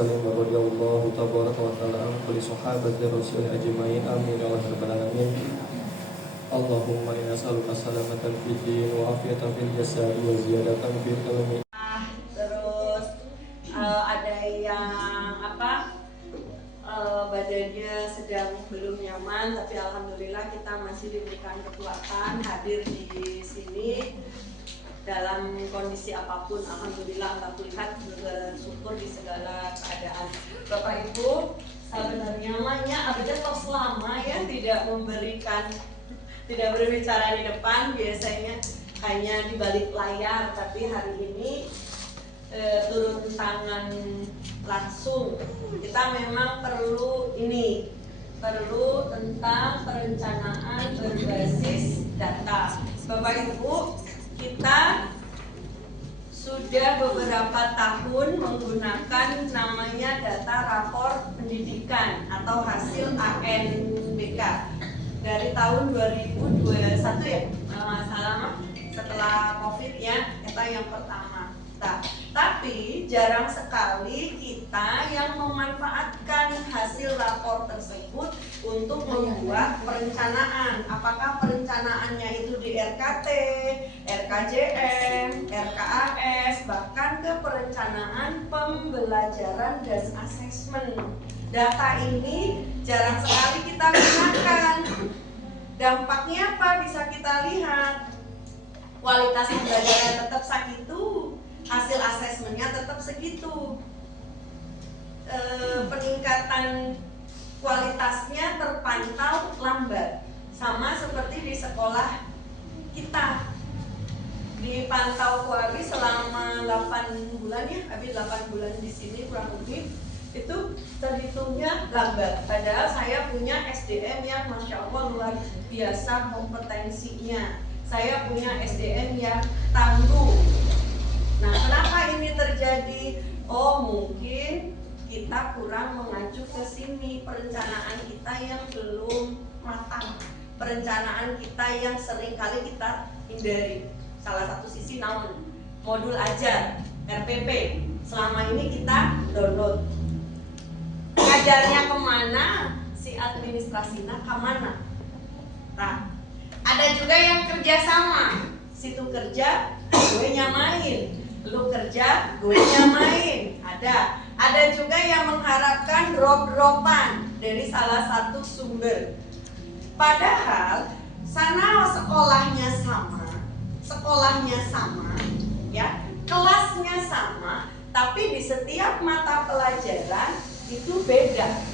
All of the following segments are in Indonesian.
وسلم ورضي الله تبارك وتعالى عن كل صحابة الرسول أجمعين آمين يا رب العالمين. اللهم إنا نسألك سلامة في الدين وعافية في الجسد وزيادة في العلم. Terus ada yang badannya sedang belum nyaman, tapi alhamdulillah kita masih diberikan kekuatan hadir di sini dalam kondisi apapun. Alhamdulillah, Allah lihat bersyukur di segala keadaan. Bapak Ibu, sebenarnya banyak abjad tos lama ya tidak berbicara di depan, biasanya hanya di balik layar, tapi hari ini turun tangan langsung. Kita memang perlu tentang perencanaan berbasis data. Bapak Ibu, kita sudah beberapa tahun menggunakan namanya data rapor pendidikan atau hasil ANBK dari tahun 2021 ya, salah setelah COVID ya, kita yang pertama. Nah, tapi jarang sekali kita yang memanfaatkan hasil rapor tersebut untuk membuat perencanaan. Apakah perencanaannya itu di RKT, RKJM, RKAS, bahkan ke perencanaan pembelajaran dan asesmen. Data ini jarang sekali kita gunakan. Dampaknya apa? Bisa kita lihat. Kualitas pembelajaran tetap segitu, hasil asesmennya tetap segitu. Peningkatan kualitasnya terpantau lambat, sama seperti di sekolah kita. Dipantau kuali selama 8 bulan ya, habis 8 bulan di sini kurang lebih. Itu terhitungnya lambat, padahal saya punya SDM yang Masya Allah luar biasa kompetensinya. Saya punya SDM yang tangguh. Nah, kenapa ini terjadi? Oh, mungkin kita kurang mengacu ke sini, perencanaan kita yang belum matang, perencanaan kita yang seringkali kita hindari. Salah satu sisi naon, modul ajar, RPP, selama ini kita download. Ngajarnya kemana, si administrasinya kemana. Nah, ada juga yang kerja sama, situ kerja, gue nyamain, lu kerja, gue nyamain. Ada juga yang mengharapkan drop-dropan dari salah satu sumber. Padahal sana sekolahnya sama, ya, kelasnya sama, tapi di setiap mata pelajaran itu beda.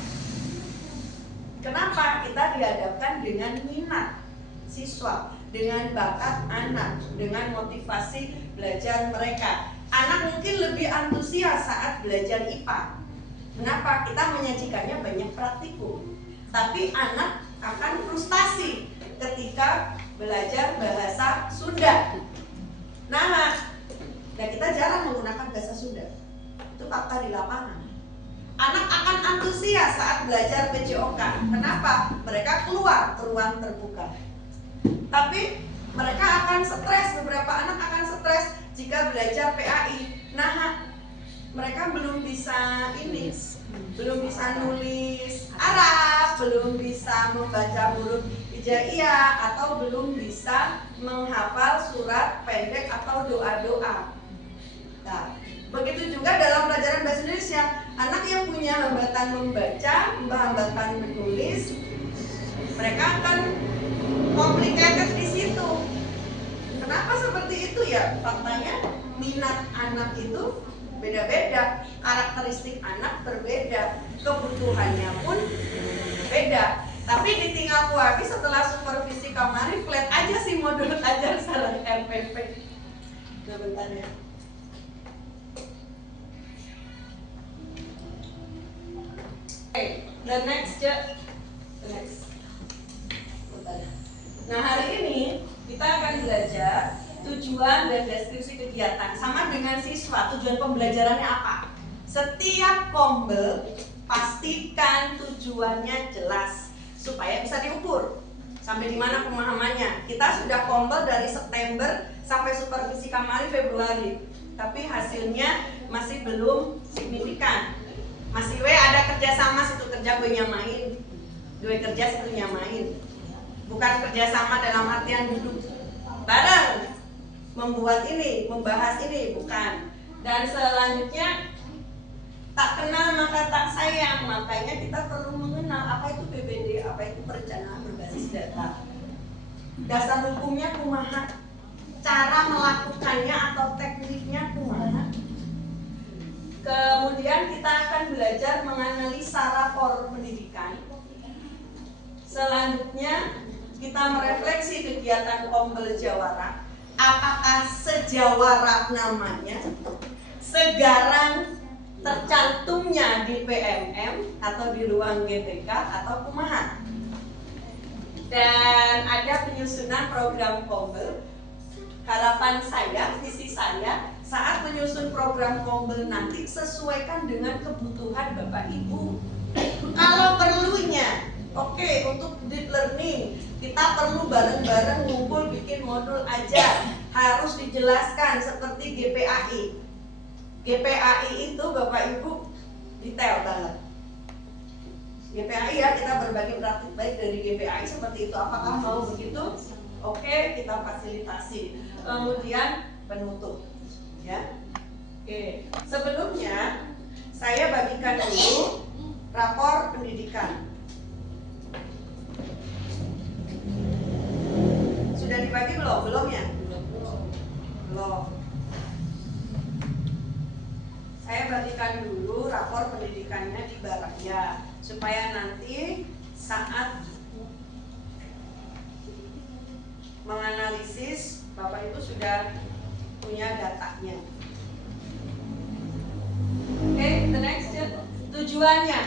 Kenapa? Kita dihadapkan dengan minat siswa, dengan bakat anak, dengan motivasi belajar mereka. Anak mungkin lebih antusias saat belajar IPA. Kenapa? Kita menyajikannya banyak praktikum, tapi anak akan frustasi ketika belajar bahasa Sunda. Nah, kita jarang menggunakan bahasa Sunda. Itu fakta di lapangan. Anak akan antusias saat belajar PJOK. Kenapa? Mereka keluar ke ruang terbuka. Tapi mereka akan stres, beberapa anak akan stres jika belajar PAI. Nah, mereka belum bisa nulis Arab, belum bisa membaca huruf hijaiyah, atau belum bisa menghafal surat pendek atau doa-doa. Nah, begitu juga dalam pelajaran bahasa Indonesia, anak yang punya hambatan membaca, hambatan menulis, mereka akan complicated di situ. Kenapa seperti itu ya? Faktanya minat anak itu beda-beda, karakteristik anak berbeda, kebutuhannya pun beda. Tapi ditinggal habis setelah supervisi kamari flat aja sih modul ajar salah RPP. Nah, bentar ya. The next. Nah, hari ini kita akan belajar tujuan dan deskripsi kegiatan. Sama dengan siswa, tujuan pembelajarannya apa? Setiap kombel pastikan tujuannya jelas supaya bisa diukur sampai di mana pemahamannya. Kita sudah kombel dari September sampai supervisi kamari Februari, tapi hasilnya masih belum signifikan. Masih ada kerjasama, situ kerja gue nyamain, gue kerja situ nyamain. Bukan kerjasama dalam artian duduk bareng membuat ini, membahas ini, bukan. Dan selanjutnya tak kenal maka tak sayang. Makanya kita perlu mengenal apa itu PBD, apa itu perencanaan berbasis data. Dasar hukumnya kumaha, cara melakukannya atau tekniknya kumaha. Kemudian kita akan belajar menganalisa rapor pendidikan. Selanjutnya kita merefleksi kegiatan Kombel Jawara. Apakah sejawara namanya, segarang tercantumnya di PMM atau di ruang GTK atau kumaha. Dan ada penyusunan program Kombel. Harapan saya, visi saya, saat menyusun program Kombel nanti sesuaikan dengan kebutuhan Bapak Ibu. Kalau perlunya, oke, untuk deep learning kita perlu bareng-bareng ngumpul bikin modul aja. Harus dijelaskan seperti GPAI. GPAI itu Bapak Ibu detail banget. GPAI ya, kita berbagi praktik baik dari GPAI seperti itu. Apakah mau begitu? Oke, kita fasilitasi. Kemudian penutup, ya. Oke. Sebelumnya saya bagikan dulu rapor pendidikan. Sudah dibagi belum? Belum ya? Belum. Saya bagikan dulu rapor pendidikannya di Baraya supaya nanti saat menganalisis Bapak Ibu sudah punya datanya. Oke, the next tujuannya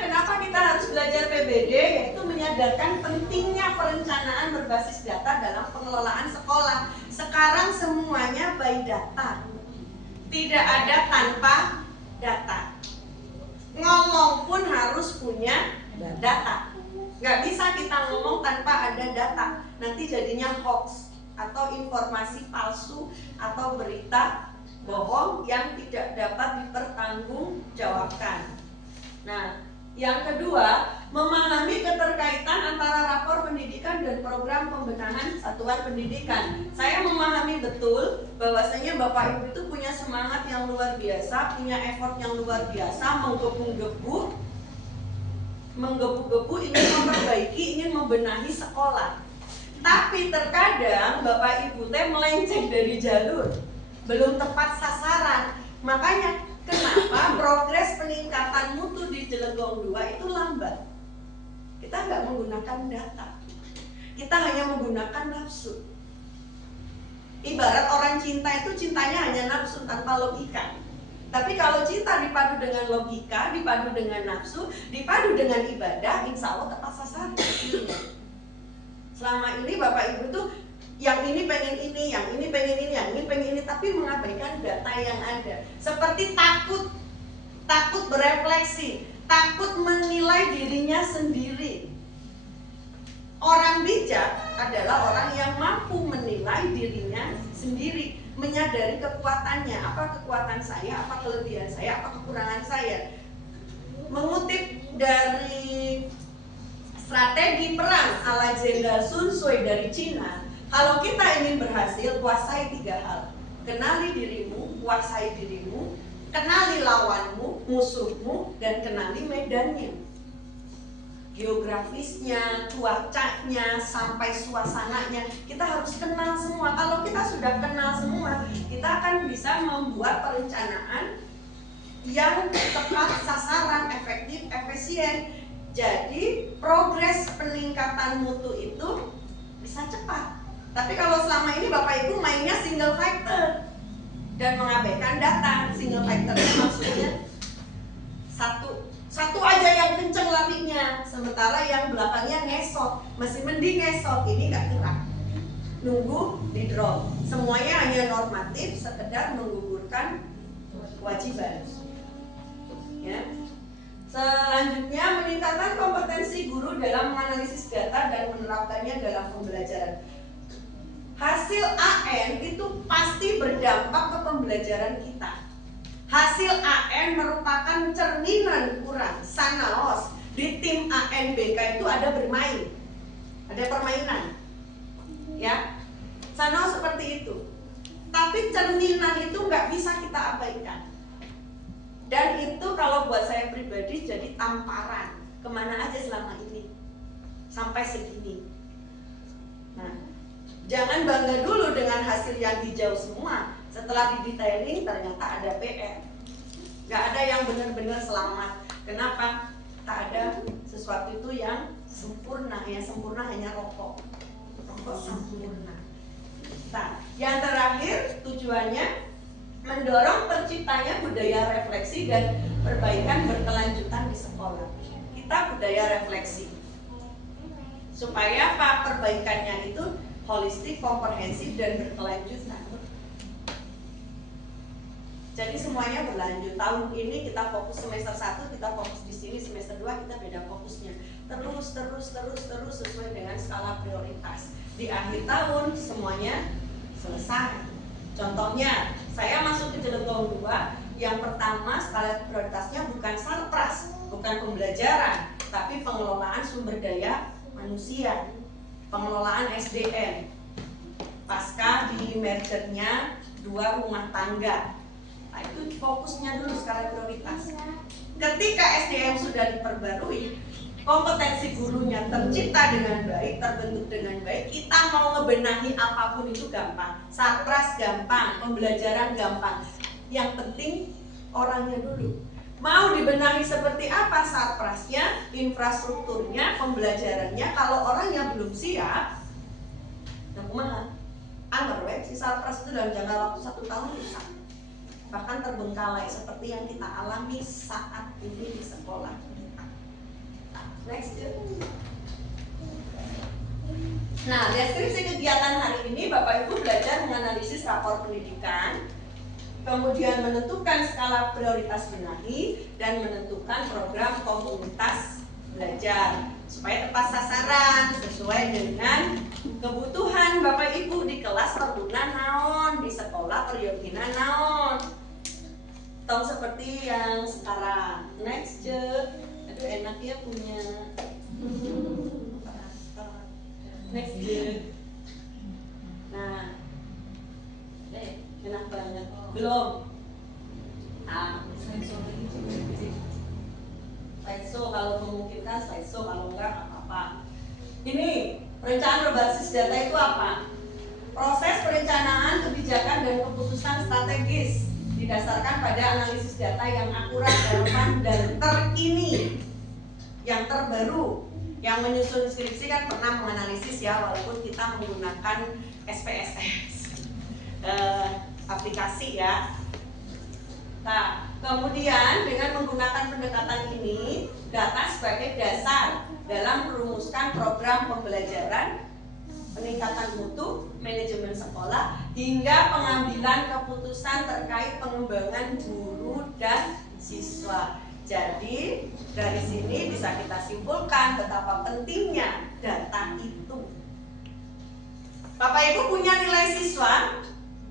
kenapa kita harus belajar PBD, yaitu menyadarkan pentingnya perencanaan berbasis data dalam pengelolaan sekolah. Sekarang semuanya by data, tidak ada tanpa data. Ngomong pun harus punya data. Nggak bisa kita ngomong tanpa ada data, nanti jadinya hoax atau informasi palsu atau berita bohong yang tidak dapat dipertanggungjawabkan. Nah, yang kedua, memahami keterkaitan antara rapor pendidikan dan program pembenahan satuan pendidikan. Saya memahami betul bahwasanya Bapak Ibu itu punya semangat yang luar biasa, punya effort yang luar biasa, menggebu-gebu ingin memperbaiki, ingin membenahi sekolah. Tapi terkadang Bapak Ibu teh melenceng dari jalur, belum tepat sasaran. Makanya kenapa progres peningkatan mutu di Cilegon 2 itu lambat? Kita nggak menggunakan data, kita hanya menggunakan nafsu. Ibarat orang cinta itu cintanya hanya nafsu tanpa logika. Tapi kalau cinta dipadu dengan logika, dipadu dengan nafsu, dipadu dengan ibadah, insya Allah tepat sasaran. Selama ini Bapak Ibu tuh yang ini pengen ini, yang ini pengen ini, yang ini pengen ini, tapi mengabaikan data yang ada. Seperti takut berefleksi, takut menilai dirinya sendiri. Orang bijak adalah orang yang mampu menilai dirinya sendiri, menyadari kekuatannya, apa kekuatan saya, apa kelebihan saya, apa kekurangan saya. Mengutip dari strategi perang ala Jenderal Sun Sui dari Cina, kalau kita ingin berhasil, kuasai 3 hal. Kenali dirimu, kuasai dirimu, kenali lawanmu, musuhmu, dan kenali medannya. Geografisnya, cuacanya, sampai suasananya, kita harus kenal semua. Kalau kita sudah kenal semua, kita akan bisa membuat perencanaan yang tepat sasaran, efektif, efisien. Jadi progres peningkatan mutu itu bisa cepat. Tapi kalau selama ini Bapak Ibu mainnya single factor dan mengabaikan data. Single factornya maksudnya satu aja yang kenceng larinya, sementara yang belakangnya ngesot. Masih mending ngesot, ini nggak gerak, nunggu di drop. Semuanya hanya normatif, sekedar menggugurkan kewajiban. Ya. Selanjutnya, meningkatkan kompetensi guru dalam menganalisis data dan menerapkannya dalam pembelajaran. Hasil AN itu pasti berdampak ke pembelajaran kita. Hasil AN merupakan cerminan kurang. Sanaos di tim ANBK itu ada bermain, ada permainan, ya. Sanaos seperti itu. Tapi cerminan itu nggak bisa kita abaikan. Dan itu kalau buat saya pribadi jadi tamparan kemana aja selama ini sampai segini. Nah, jangan bangga dulu dengan hasil yang hijau semua. Setelah didetailing ternyata ada PR. Nggak ada yang benar-benar selamat. Kenapa? Tak ada sesuatu itu yang sempurna. Yang sempurna hanya rokok. Rokok sempurna. Nah, yang terakhir tujuannya mendorong terciptanya budaya refleksi dan perbaikan berkelanjutan di sekolah. Kita budaya refleksi. Supaya apa? Perbaikannya itu holistik, komprehensif, dan berkelanjutan. Jadi semuanya berlanjut. Tahun ini kita fokus semester 1, kita fokus di sini, semester 2 kita beda fokusnya. Terus sesuai dengan skala prioritas. Di akhir tahun semuanya selesai. Contohnya, saya masuk ke Jelentong 2, yang pertama skala prioritasnya bukan sarpras, bukan pembelajaran, tapi pengelolaan sumber daya manusia, pengelolaan SDM. Pasca di mergernya 2 rumah tangga. Nah, itu fokusnya dulu skala prioritas. Ketika SDM sudah diperbarui, kompetensi gurunya tercipta dengan baik, terbentuk dengan baik, kita mau ngebenahi apapun itu gampang. Sarpras gampang, pembelajaran gampang. Yang penting orangnya dulu. Mau dibenahi seperti apa sarprasnya, infrastrukturnya, pembelajarannya, kalau orangnya belum siap, nah kumaha? Anggar we, si sarpras itu dalam jangka waktu 1 tahun rusak. Bahkan terbengkalai seperti yang kita alami saat ini di sekolah. Next. Nah, deskripsi kegiatan hari ini Bapak Ibu belajar menganalisis rapor pendidikan, kemudian menentukan skala prioritas benahi, dan menentukan program komunitas belajar supaya tepat sasaran sesuai dengan kebutuhan Bapak Ibu di kelas perlunan naon, di sekolah periodina naon. Tong seperti yang sekarang. Next. Aduh enak ya punya. Next. Nah, enak banget. Belum. Slideshow kalau memungkinkan slideshow, kalau enggak apa-apa. Ini perencanaan berbasis data itu apa? Proses perencanaan kebijakan dan keputusan strategis didasarkan pada analisis data yang akurat, relevan, dan terkini, yang terbaru. Yang menyusun skripsi kan pernah menganalisis ya, walaupun kita menggunakan SPSS aplikasi ya. Nah, kemudian dengan menggunakan pendekatan ini, data sebagai dasar dalam merumuskan program pembelajaran, peningkatan mutu, manajemen sekolah, hingga pengambilan keputusan terkait pengembangan guru dan siswa. Jadi dari sini bisa kita simpulkan betapa pentingnya data itu. Bapak Ibu punya nilai siswa?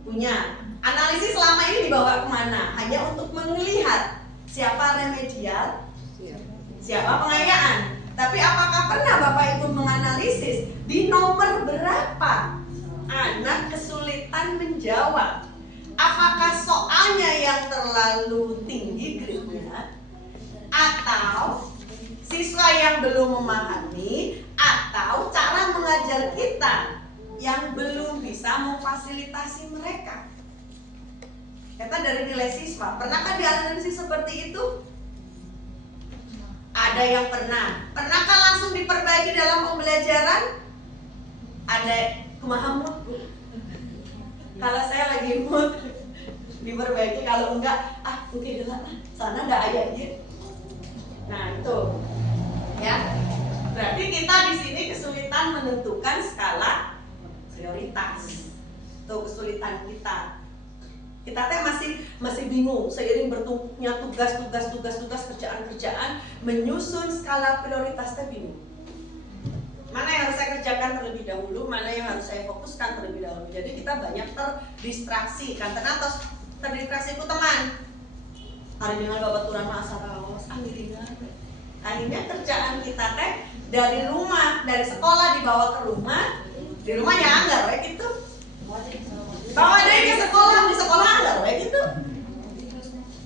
Punya. Analisis selama ini dibawa kemana? Hanya untuk melihat siapa remedial, siapa pengayaan. Tapi apakah pernah Bapak Ibu menganalisis di nomor berapa anak kesulitan menjawab? Apakah soalnya yang terlalu tinggi grade-nya, atau siswa yang belum memahami, atau cara mengajar kita yang belum bisa memfasilitasi mereka? Kata dari nilai siswa, pernahkah dianalisis seperti itu? Ada yang pernah. Pernahkah langsung diperbaiki dalam pembelajaran? Ada kumaha mood. Kalau saya lagi mood diperbaiki, kalau enggak, mungkin sana enggak ada gitu. Nah itu, ya. Berarti kita di sini kesulitan menentukan skala prioritas. Tuh kesulitan kita. Kita teh masih bingung seiring bertumpuknya tugas, kerjaan, menyusun skala prioritas teh bingung. Mana yang harus saya kerjakan terlebih dahulu, mana yang harus saya fokuskan terlebih dahulu. Jadi kita banyak terdistraksi, kan terdistraksi ku teman. Hari dengan babaturan masa raos, akhirnya kerjaan kita teh dari rumah, dari sekolah dibawa ke rumah, di rumahnya anggar kayak gitu. Bawa dari ke sekolah, di sekolah anggar kayak gitu.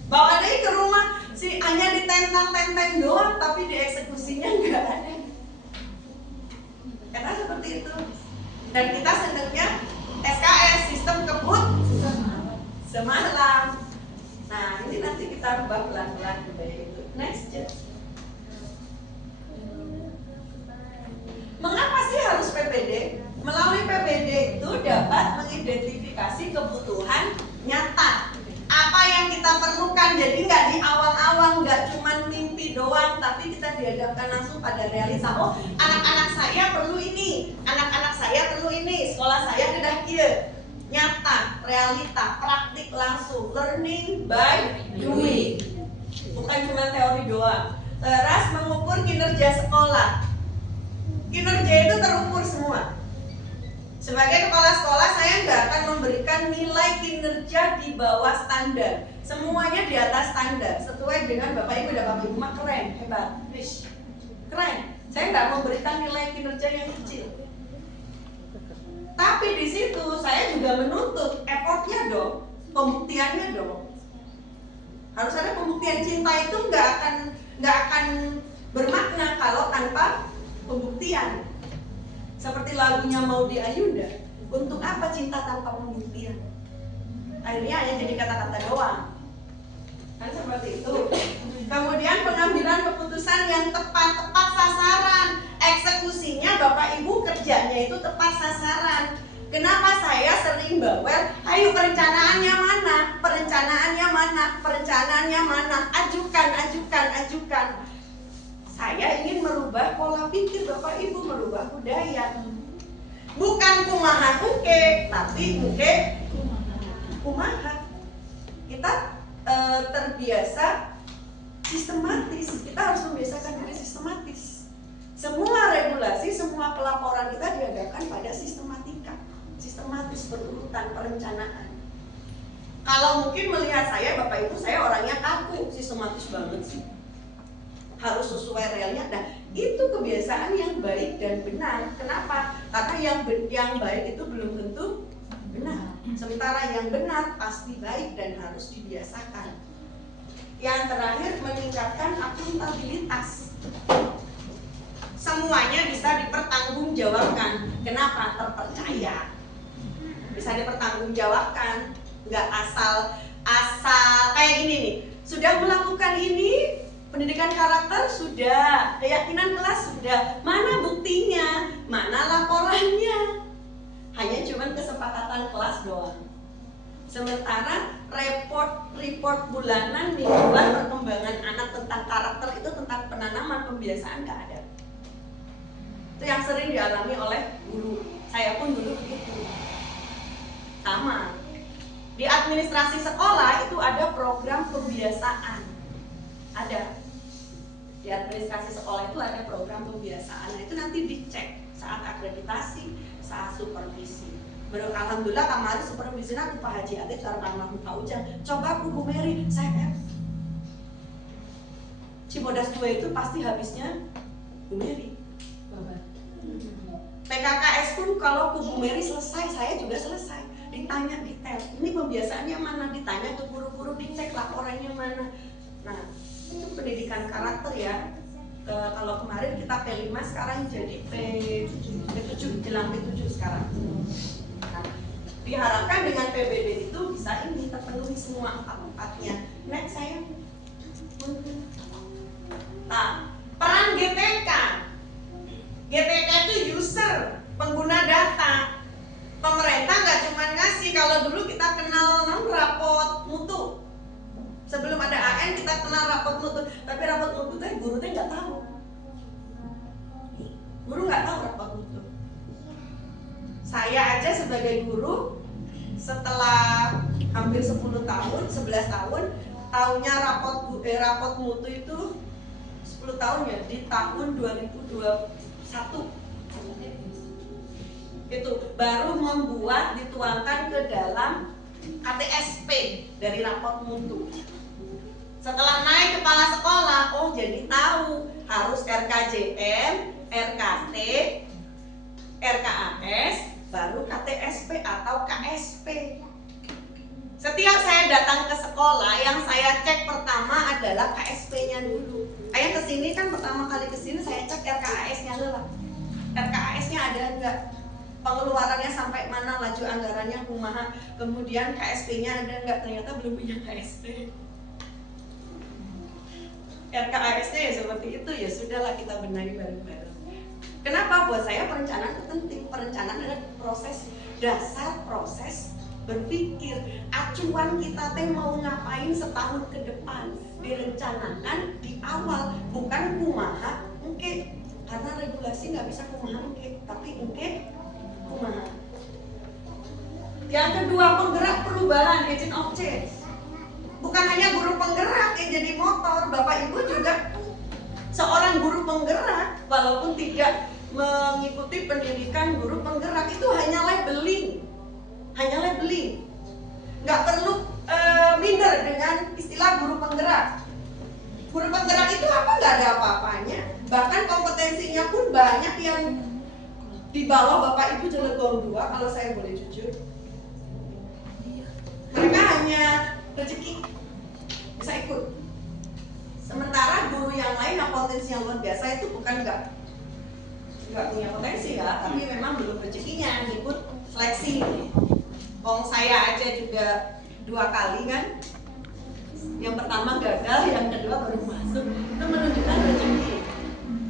Bawa dari ke rumah, hanya ditentang-tenteng doang, tapi dieksekusinya nggak ada. Karena seperti itu. Dan kita senangnya SKS, sistem kebut semalam. Nah, ini nanti kita rubah pelan-pelan budaya itu. Next, just. Mengapa sih harus PPD? Melalui PPD itu dapat mengidentifikasi kebutuhan nyata. Apa yang kita perlukan, jadi nggak di awal-awal, nggak cuma mimpi doang, tapi kita dihadapkan langsung pada realita. Oh, anak-anak saya perlu ini, anak-anak saya perlu ini, sekolah saya kedah kia. Nyata, realita, praktik langsung, learning by doing. Bukan cuma teori doang. Terus mengukur kinerja sekolah. Kinerja itu terukur semua. Sebagai kepala sekolah, saya nggak akan memberikan nilai kinerja di bawah standar. Semuanya di atas standar, sesuai dengan Bapak Ibu dan Bapak Ibu mah keren, hebat, keren. Saya nggak memberikan nilai kinerja yang kecil. Tapi di situ saya juga menuntut effortnya dong, pembuktiannya dong. Harus ada pembuktian. Cinta itu nggak akan bermakna kalau tanpa pembuktian. Seperti lagunya Maudy Ayunda, untuk apa cinta tanpa pembuktian? Akhirnya hanya jadi kata-kata doang. Kan seperti itu. Kemudian pengambilan keputusan yang tepat sasaran. Eksekusinya Bapak Ibu kerjanya itu tepat sasaran. Kenapa saya sering bawel? Ayo perencanaannya mana? Perencanaannya mana? Perencanaannya mana? Ajukan. Saya ingin merubah pola pikir Bapak Ibu, merubah budaya. Bukan kumaha uke, tapi uke kumaha. Kita terbiasa sistematis. Kita harus membiasakan diri sistematis. Semua regulasi, semua pelaporan kita diadakan pada sistematika, sistematis, berurutan, perencanaan. Kalau mungkin melihat saya, Bapak Ibu, saya orangnya kaku, sistematis banget sih. Harus sesuai realnya. Nah, itu kebiasaan yang baik dan benar. Kenapa? Karena yang baik itu belum tentu benar. Sementara yang benar pasti baik dan harus dibiasakan. Yang terakhir, meningkatkan akuntabilitas. Semuanya bisa dipertanggungjawabkan. Kenapa? Terpercaya. Bisa dipertanggungjawabkan. Nggak asal kayak gini nih. Sudah melakukan ini, pendidikan karakter sudah, keyakinan kelas sudah, mana buktinya, mana laporannya? Hanya cuma kesepakatan kelas doang. Sementara report bulanan, mingguan perkembangan anak tentang karakter itu, tentang penanaman pembiasaan nggak ada. Itu yang sering dialami oleh guru. Saya pun dulu begitu. Sama. Di administrasi sekolah itu ada program pembiasaan. Ada. Di administrasi sekolah itu ada program pembiasaan. Nah, itu nanti dicek saat akreditasi, saat supervisi. Alhamdulillah kemarin supervisi aku Pak Haji Atik karena almarhum Pak Ujang. Coba Bu Mary, saya Cibodas 2 itu pasti habisnya Bu Mary. PKKS pun kalau Bu Mary selesai, saya juga selesai. Ditanya detail, ini pembiasaannya mana? Ditanya ke guru-guru, dicek laporannya mana. Nah, itu pendidikan karakter ya. Kalau kemarin kita P5, sekarang jadi P7, jelang P7 sekarang. Nah, diharapkan dengan PBD itu bisa ini terpenuhi semua empat-empatnya. Next saya. Nah, peran GTK. GTK itu user, pengguna data. Pemerintah nggak cuma ngasih, kalau dulu kita kenal rapot mutu. Sebelum ada AN kita kenal rapot mutu, tapi rapot mutu teh guru teh nggak tahu. Guru nggak tahu rapot mutu. Saya aja sebagai guru setelah hampir 10 tahun, 11 tahun, tahunya rapot mutu itu 10 tahun ya, di tahun 2021. Itu baru membuat dituangkan ke dalam KTSP dari rapot mutu. Setelah naik kepala sekolah, oh jadi tahu harus RKJM, RKT, RKAS, baru KTSP atau KSP. Setiap saya datang ke sekolah, yang saya cek pertama adalah KSP-nya dulu. Kayak kesini kan pertama kali kesini saya cek RKAS-nya dulu. RKAS-nya ada enggak? Pengeluarannya sampai mana, laju anggarannya kumaha, kemudian KSP-nya ada enggak? Ternyata belum punya KSP. RKAS-nya ya seperti itu, ya sudahlah kita benahi bareng-bareng. Kenapa? Buat saya perencanaan itu penting. Perencanaan adalah proses dasar, proses berpikir. Acuan kita teh mau ngapain setahun ke depan, direncanakan di awal, bukan kumaha engke. Karena regulasi nggak bisa kumaha engke, tapi engke kumaha. Yang kedua, penggerak perubahan, agent of change. Bukan hanya guru penggerak yang jadi motor, Bapak Ibu juga seorang guru penggerak, walaupun tidak mengikuti pendidikan guru penggerak, itu hanya labeling. Nggak perlu minder dengan istilah guru penggerak. Guru penggerak itu apa? Nggak ada apa-apanya. Bahkan kompetensinya pun banyak yang di bawah Bapak Ibu Jelegong 2, kalau saya boleh jujur. Mereka hanya rezeki bisa ikut. Sementara guru yang lain yang potensi yang luar biasa itu bukan nggak punya potensi ya, tapi memang belum rezekinya ikut seleksi. Wong saya aja juga 2 kali kan, yang pertama gagal, yang kedua baru masuk. Itu menunjukkan rezeki,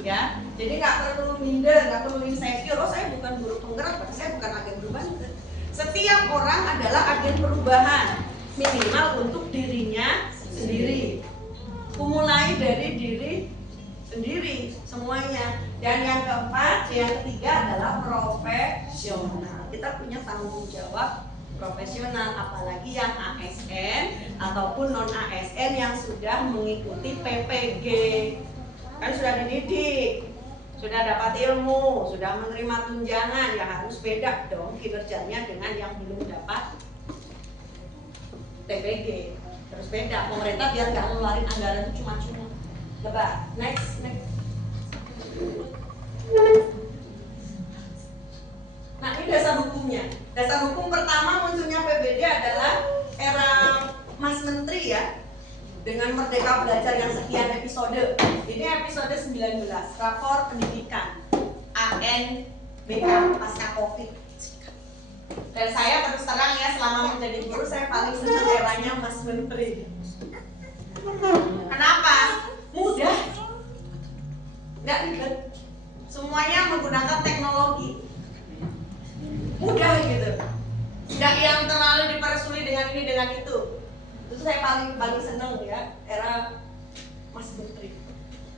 ya. Jadi nggak perlu minder, nggak perlu insecure. Oh saya bukan guru penggerak, berarti saya bukan agen perubahan. Setiap orang adalah agen perubahan, minimal untuk dirinya sendiri. Mulai dari diri sendiri semuanya. Dan yang keempat, yang ketiga adalah profesional. Kita punya tanggung jawab profesional, apalagi yang ASN ataupun non ASN yang sudah mengikuti PPG, kan sudah dididik, sudah dapat ilmu, sudah menerima tunjangan, ya harus beda dong kinerjanya dengan yang belum dapat PPG. Terus beda, pemerintah biar nggak ngeluarin anggaran itu cuma-cuma. Coba, next. Nah ini dasar hukumnya. Dasar hukum pertama munculnya PBD adalah era Mas Menteri ya, dengan Merdeka Belajar yang sekian episode. Ini episode 19, rapor pendidikan ANBK pasca COVID. Dan saya terus terang ya, selama menjadi guru saya paling senang eranya Mas Menteri. Kenapa? Mudah, nggak ribet, semuanya menggunakan teknologi, mudah gitu, nggak yang terlalu dipersulit dengan ini dengan itu. Itu saya paling senang ya, era Mas Menteri,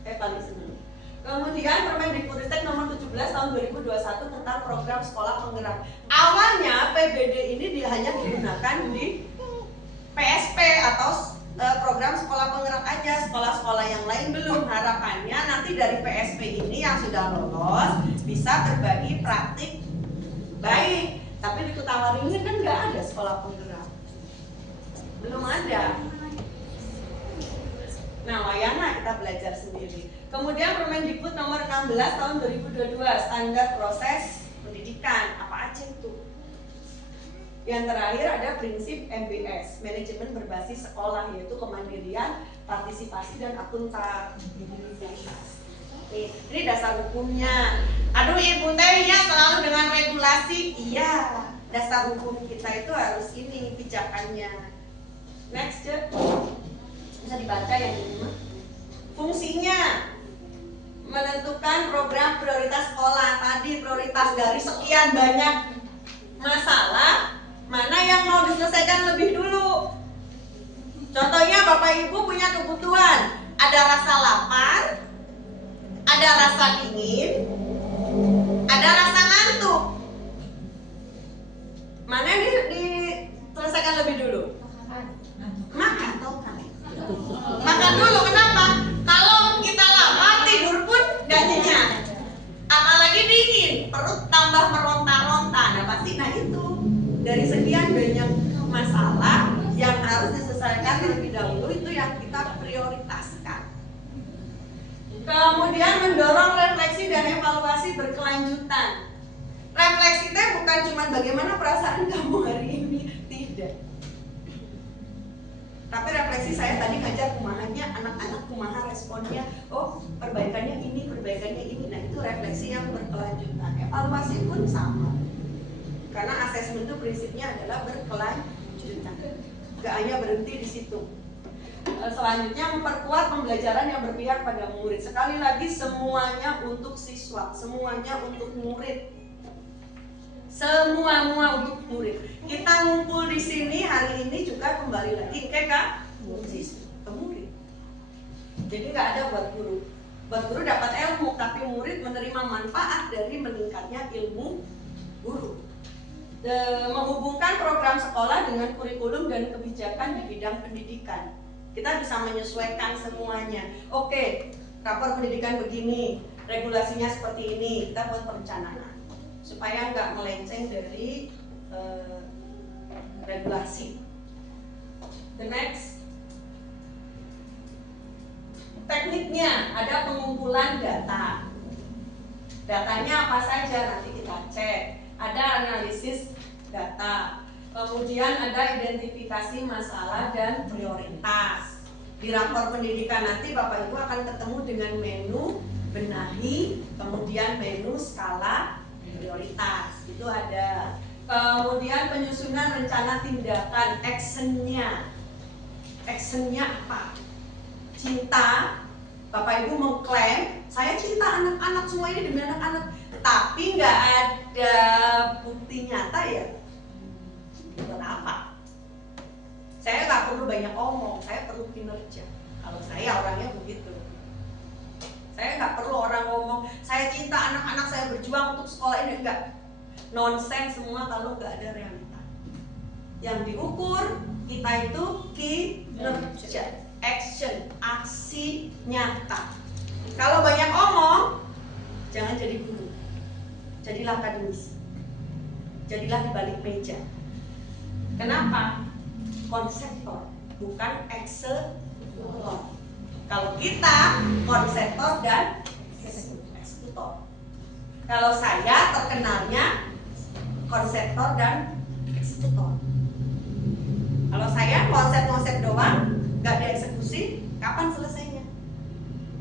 saya paling senang. Kemudian Permendikbudristek nomor 17 tahun 2021 tentang program sekolah penggerak. Awalnya PBD ini hanya digunakan di PSP atau program sekolah penggerak aja, sekolah-sekolah yang lain belum. Harapannya nanti dari PSP ini yang sudah lolos bisa berbagi praktik baik. Tapi di Kota Waringin kan nggak ada sekolah penggerak, belum ada. Nah, wayangnya kita belajar sendiri. Kemudian Permendikbud nomor 16 tahun 2022 standar proses pendidikan, apa aja itu? Yang terakhir ada prinsip MBS, manajemen berbasis sekolah, yaitu kemandirian, partisipasi, dan akuntabilitas. Ini dasar hukumnya. Aduh ibu teh ya selalu dengan regulasi. Iya, dasar hukum kita itu harus ini pijakannya. Next, bisa dibaca yang ini. Fungsinya menentukan program prioritas sekolah. Tadi prioritas dari sekian banyak masalah, mana yang mau diselesaikan lebih dulu. Contohnya Bapak Ibu punya kebutuhan, ada rasa lapar, ada rasa dingin, ada rasa ngantuk. Mana yang diselesaikan lebih dulu? Makan. Makan dulu, kenapa? Kalau kita lapar, tidur pun gak nyenyak. Apalagi dingin, perut tambah meronta-ronta. Nah pasti, itu dari sekian banyak masalah yang harus diselesaikan terlebih dahulu, itu yang kita Kemudian mendorong refleksi dan evaluasi berkelanjutan. Refleksi itu bukan cuma bagaimana perasaan kamu hari ini, tidak. Tapi refleksi saya tadi ngajar kumahanya, anak-anak kumaha responnya, oh perbaikannya ini. Nah itu refleksi yang berkelanjutan. Evaluasi pun sama. Karena asesmen itu prinsipnya adalah berkelanjutan. Gak hanya berhenti di situ. Selanjutnya memperkuat pembelajaran yang berpihak pada murid. Sekali lagi semuanya untuk siswa, semuanya untuk murid. Semua untuk murid. Kita ngumpul di sini hari ini juga kembali lagi ke murid. Jadi nggak ada buat guru. Buat guru dapat ilmu, tapi murid menerima manfaat dari meningkatnya ilmu guru. Menghubungkan program sekolah dengan kurikulum dan kebijakan di bidang pendidikan. Kita bisa menyesuaikan semuanya. Oke, rapor pendidikan begini, regulasinya seperti ini, kita buat perencanaan supaya nggak melenceng dari regulasi. The next, tekniknya ada pengumpulan data. Datanya apa saja nanti kita cek. Ada analisis data. Kemudian ada identifikasi masalah dan prioritas. Di rapor pendidikan nanti Bapak Ibu akan ketemu dengan menu benahi, kemudian menu skala prioritas. Itu ada. Kemudian penyusunan rencana tindakan, actionnya. Actionnya apa? Cinta. Bapak Ibu mengklaim saya cinta anak-anak, semua ini demi anak-anak, tapi nggak ada bukti nyata ya. Buat apa? Saya nggak perlu banyak omong, saya perlu kinerja. Kalau saya orangnya begitu. Saya nggak perlu orang ngomong saya cinta anak-anak, saya berjuang untuk sekolah ini, enggak. Nonsense semua kalau nggak ada realita. Yang diukur kita itu kinerja, action, aksi nyata. Kalau banyak omong, jangan jadi guru. Jadilah akademisi. Jadilah di balik meja. Kenapa? Konseptor, bukan eksekutor. Kalau kita konseptor dan eksekutor. Kalau saya terkenalnya konseptor dan eksekutor. Kalau saya konsep-konsep doang, nggak dieksekusi, kapan selesainya?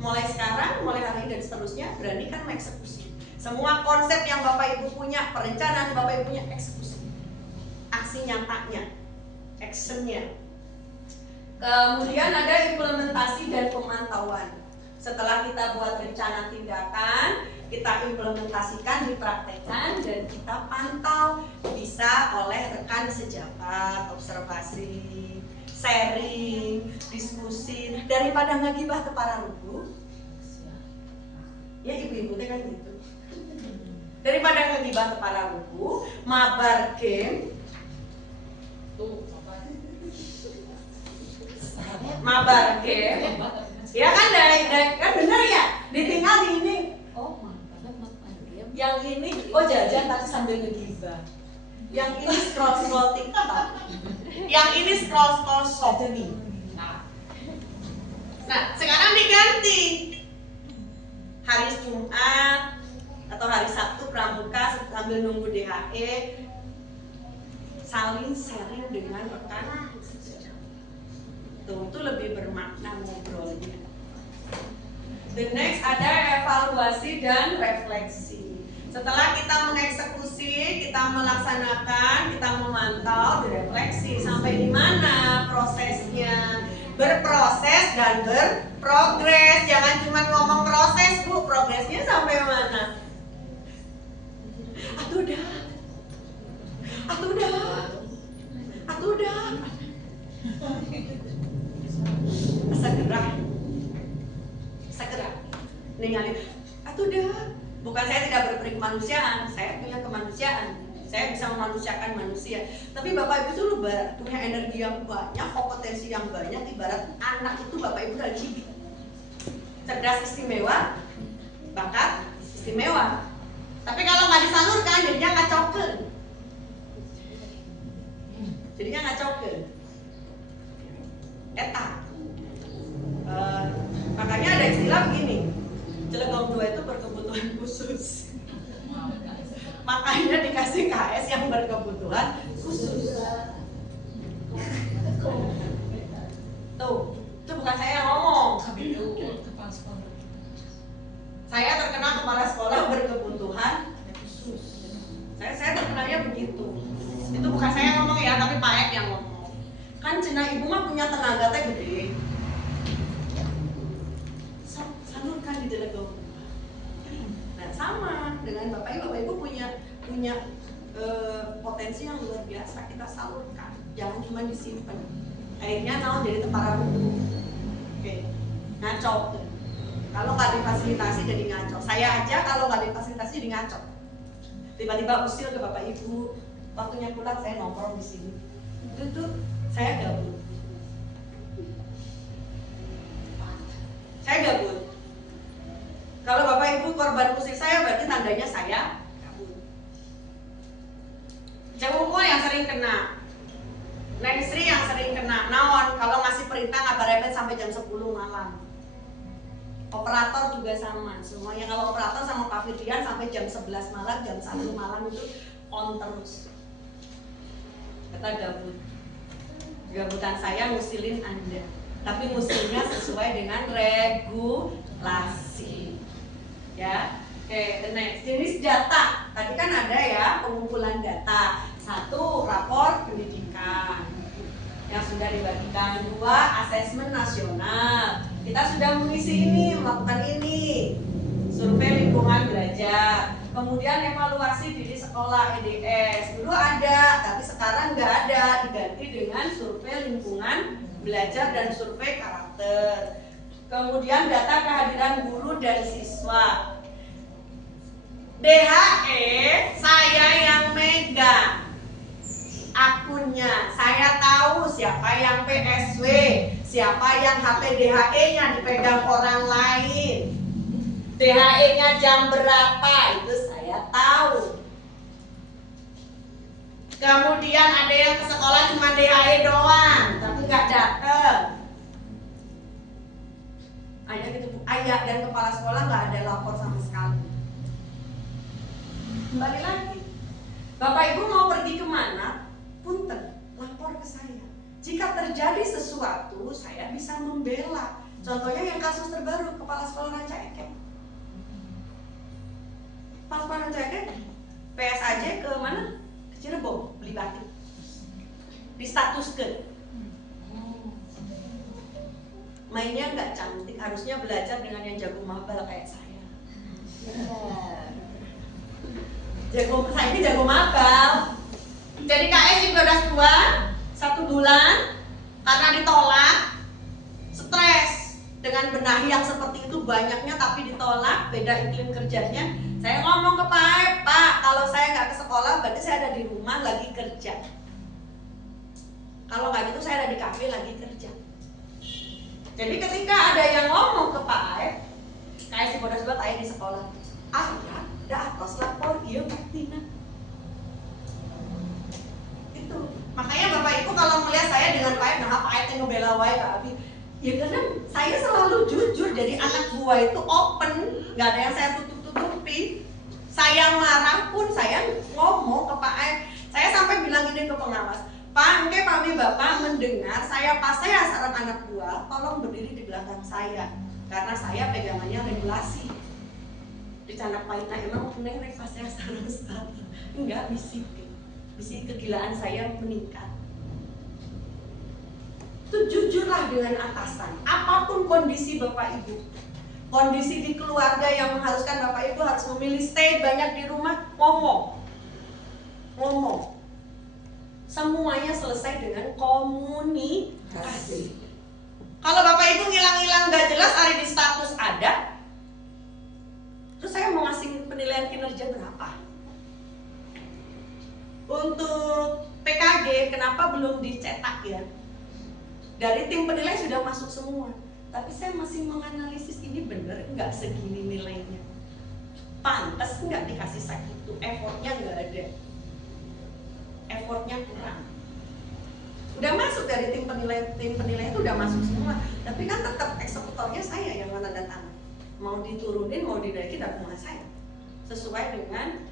Mulai sekarang, mulai hari ini dan seterusnya, beranikan mengeksekusi. Semua konsep yang Bapak Ibu punya, perencanaan Bapak Ibu punya, eksekusi. Aksi nyatanya, actionnya. Kemudian ada implementasi dan pemantauan. Setelah kita buat rencana tindakan, kita implementasikan, dipraktekkan, dan kita pantau. Bisa oleh rekan sejabat, observasi, sharing, diskusi. Daripada ngegibah ke para rubuh, ya ibu-ibu kan gitu. Daripada ngegibah ke para rubuh, mabar game, mabar game, ya kan kan bener ya, ditinggal di ini. Oh yang ini, oh jajan tapi sambil ngegibah. Yang ini scroll TikTok, yang ini scroll Shopee. Nah sekarang diganti hari Jumat atau hari Sabtu pramuka sambil nunggu DHE, saling sharing dengan rekan. Itu lebih bermakna ngobrolnya. The next ada evaluasi dan refleksi. Setelah kita mengeksekusi, kita melaksanakan, kita memantau, direfleksi sampai di mana prosesnya. Berproses dan berprogres. Jangan cuma ngomong proses, Bu. Progresnya sampai mana? Atuh dah. Segera ninggalin. Atuh dah. Bukan saya tidak berperi kemanusiaan, saya punya kemanusiaan. Saya bisa memanusiakan manusia. Tapi Bapak Ibu itu punya energi yang banyak, kompetensi yang banyak. Ibarat anak itu Bapak Ibu dari bibit. Cerdas istimewa, bakat istimewa. Tapi kalau nggak disalurkan, jadinya ngacokeun. Eta. Makanya ada istilah begini. makanya dikasih KS yang berkebutuhan khusus. Tuh, itu bukan saya yang ngomong. Saya terkena kepala sekolah berkebutuhan khusus. Saya terkenalnya begitu. Itu bukan saya yang ngomong ya, tapi Pak Ek yang ngomong. Kan cenah ibu mah punya tenaga teh gede. Salurkan di delegasi. Nah sama dengan bapak ibu punya potensi yang luar biasa, kita salurkan. Jangan cuma disimpan. Akhirnya naon jadi tepara buku. Oke, ngaco. Kalau nggak difasilitasi jadi ngaco. Saya aja kalau nggak difasilitasi jadi ngaco. Tiba-tiba usil ke bapak ibu, waktunya pulang saya nongkrong di sini. Itu tuh saya gabut. Saya gabut. Kalau bapak ibu korban musik saya berarti tandanya saya gabut. Jauh yang sering kena. Neng Sri yang sering kena. Naon kalau ngasih perintah ngabarebet sampai jam 10 malam. Operator juga sama. Semuanya kalau operator sama Pak Firdian sampai jam 11 malam, jam 1 malam itu on terus. Kita gabut. Gabutan saya ngusilin Anda. Tapi ngusilnya sesuai dengan regulasi. Ya. Oke, the next. Jenis data. Tadi kan ada ya pengumpulan data. 1, rapor pendidikan yang sudah dibagikan. 2, asesmen nasional. Kita sudah mengisi ini, melakukan ini. Survei lingkungan belajar. Kemudian evaluasi diri sekolah EDS. Dulu ada, tapi sekarang nggak ada. Diganti dengan survei lingkungan belajar dan survei karakter. Kemudian data kehadiran guru dan siswa. DHE saya yang megang akunnya, saya tahu siapa yang PSW, siapa yang HP DHE-nya dipegang orang lain, DHE-nya jam berapa itu saya tahu. Kemudian ada yang ke sekolah cuma DHE doang, tapi nggak dateng. Ayah gitu, ayah dan kepala sekolah nggak ada lapor sama sekali. Kembali lagi, Bapak Ibu mau pergi kemana? Punten, lapor ke saya. Jika terjadi sesuatu, saya bisa membela. Contohnya yang kasus terbaru, kepala sekolah Ranca Ekek. Kepala sekolah Ranca Ekek, PSAJ ke mana? Ke Cirebon, beli batik. Distatuskan. Mainnya nggak cantik, harusnya belajar dengan yang jago mabal kayak saya. Saya ini jago mabal. Jadi KS juga udah tua 1 bulan karena ditolak, stres dengan benahi yang seperti itu banyaknya tapi ditolak, beda iklim kerjanya. Saya ngomong ke Pak, kalau saya nggak ke sekolah berarti saya ada di rumah lagi kerja. Kalau nggak gitu saya ada di kafe lagi kerja. Jadi ketika ada yang ngomong ke Pak KS di Bodas buat ayah di sekolah, ya, udah atas lapor, iya buktinya. Itu makanya Bapak Ibu kalau melihat saya dengan Pak nah Pak yang ngebela wae Kak Abi, ya karena saya selalu jujur. Jadi anak buah itu open, nggak ada yang saya tutup-tutupi. Saya marah pun saya ngomong ke Pak saya sampai bilang ini ke pengawas, Pak, mungkin kami Bapak mendengar saya pas saya saran anak buah, tolong berdiri di belakang saya karena saya pegangannya regulasi. Di Canak Paitna emang neng reva saya saran enggak bisik kegilaan saya meningkat. Itu jujurlah dengan atasan. Apapun kondisi Bapak Ibu, kondisi di keluarga yang mengharuskan Bapak Ibu harus memilih stay banyak di rumah, ngomong. Semuanya selesai dengan komunikasi. Kalau Bapak Ibu ngilang-ngilang gak jelas, hari di status ada, terus saya mau ngasih penilaian kinerja berapa? Untuk PKG, kenapa belum dicetak ya? Dari tim penilai sudah masuk semua, tapi saya masih menganalisis ini bener nggak segini nilainya. Pantas nggak dikasih segitu, effortnya nggak ada, effortnya kurang. Udah masuk dari tim penilai itu udah masuk semua, tapi kan tetap eksekutornya saya yang menandatangan. Mau diturunin, mau dinaikin, dan rumah saya sesuai dengan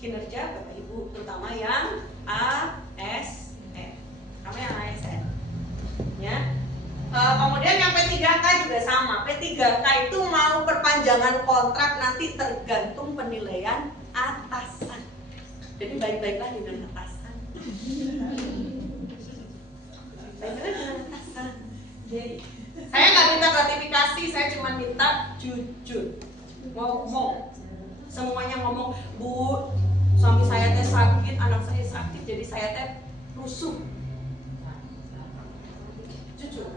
kinerja Bapak Ibu, terutama yang ASN, terutama yang ASN. Ya. Kemudian yang P3K juga sama. P3K itu mau perpanjangan kontrak nanti tergantung penilaian atasan. Jadi baik-baiklah dengan atasan. Baik-baiklah dengan atasan. Jadi saya nggak minta gratifikasi, saya cuma minta jujur, ngomong. Semuanya ngomong, Bu, suami saya teh sakit, anak saya sakit, jadi saya teh rusuh. Jujur.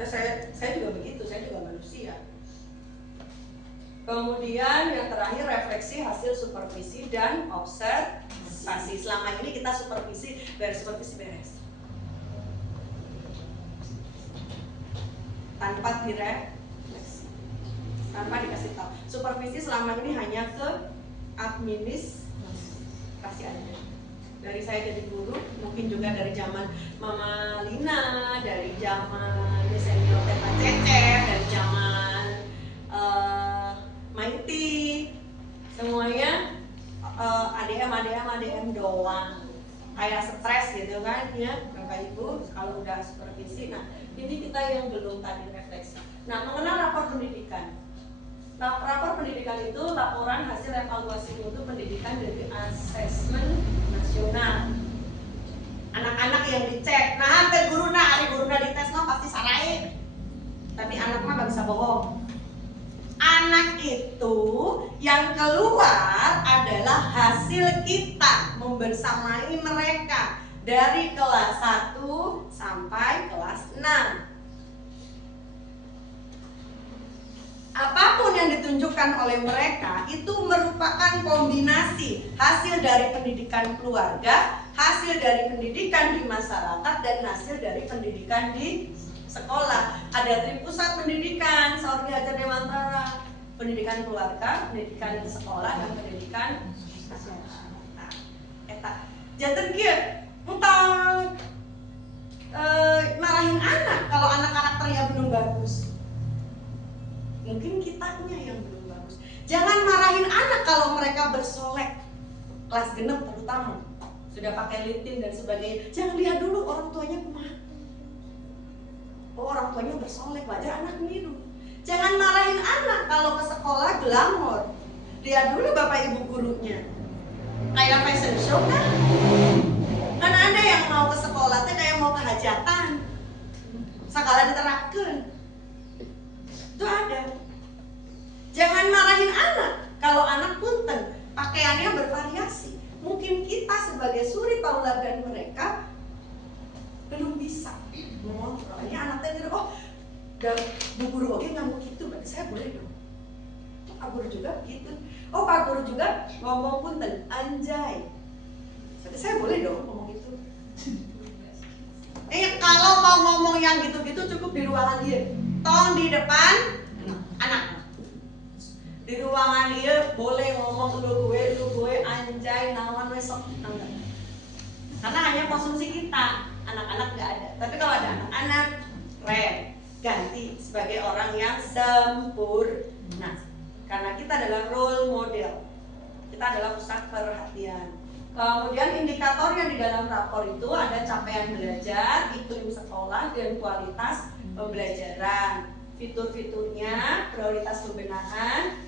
Saya juga begitu, saya juga manusia. Kemudian yang terakhir refleksi hasil supervisi dan observasi. Selama ini kita supervisi beres. Tanpa direfleksi, tanpa dikasih tahu. Supervisi selama ini hanya ke administrasi aja. Dari saya jadi guru, mungkin juga dari zaman Mama Lina, dari zaman senior Teta Cecep, dari zaman Maiti, semuanya ADM doang. Kayak stres gitu kan ya, Bapak Ibu kalau udah supervisi. Nah, ini kita yang belum tadi refleksi. Nah, mengenal rapor pendidikan. Rapor pendidikan itu laporan hasil evaluasi mutu pendidikan dari asesmen nasional. Anak-anak yang dicek, nah teh guruna, hari guruna dites mah pasti sarai. Tapi anak mah gak bisa bohong. Anak itu yang keluar adalah hasil kita membersamai mereka dari kelas 1 sampai kelas 6. Apapun yang ditunjukkan oleh mereka itu merupakan kombinasi hasil dari pendidikan keluarga, hasil dari pendidikan di masyarakat, dan hasil dari pendidikan di sekolah. Ada tripusat pendidikan, Saur Hajar Dewantara, pendidikan keluarga, pendidikan di sekolah, dan pendidikan masyarakat. Eta, janten kieu, entang marahin anak kalau anak karakternya belum bagus. Mungkin kitanya yang belum bagus. Jangan marahin anak kalau mereka bersolek, kelas genep terutama, sudah pakai lintin dan sebagainya. Jangan lihat dulu orang tuanya kumaha. Oh, orang tuanya bersolek, wajar anak niru. Jangan marahin anak kalau ke sekolah glamor. Lihat dulu bapak ibu gurunya. Kayak fashion show kan? Kan ada yang mau ke sekolah teh kayak mau ke hajatan. Sakala diterapkeun. Itu ada. Jangan marahin anak kalau anak punten pakaiannya bervariasi. Mungkin kita sebagai suri tauladan mereka belum bisa mengontrol. Ini anaknya gitu, oh, dan bu guru oke nggak mau gitu, berarti saya boleh dong. Pak guru juga gitu. Oh, Pak guru juga ngomong punten, anjay. Berarti saya boleh dong ngomong gitu. Kalau mau ngomong yang gitu-gitu cukup di ruangan dia. Tong di depan anak. Di ruangan dia boleh ngomong lu gue anjay nawan besok enggak. Karena hanya konsumsi kita, anak-anak nggak ada. Tapi kalau ada anak-anak, keren, ganti sebagai orang yang sempurna. Karena kita adalah role model, kita adalah pusat perhatian. Kemudian indikator yang di dalam rapor itu ada capaian belajar, iklim sekolah, dan kualitas pembelajaran. Fitur-fiturnya, prioritas pembenahan,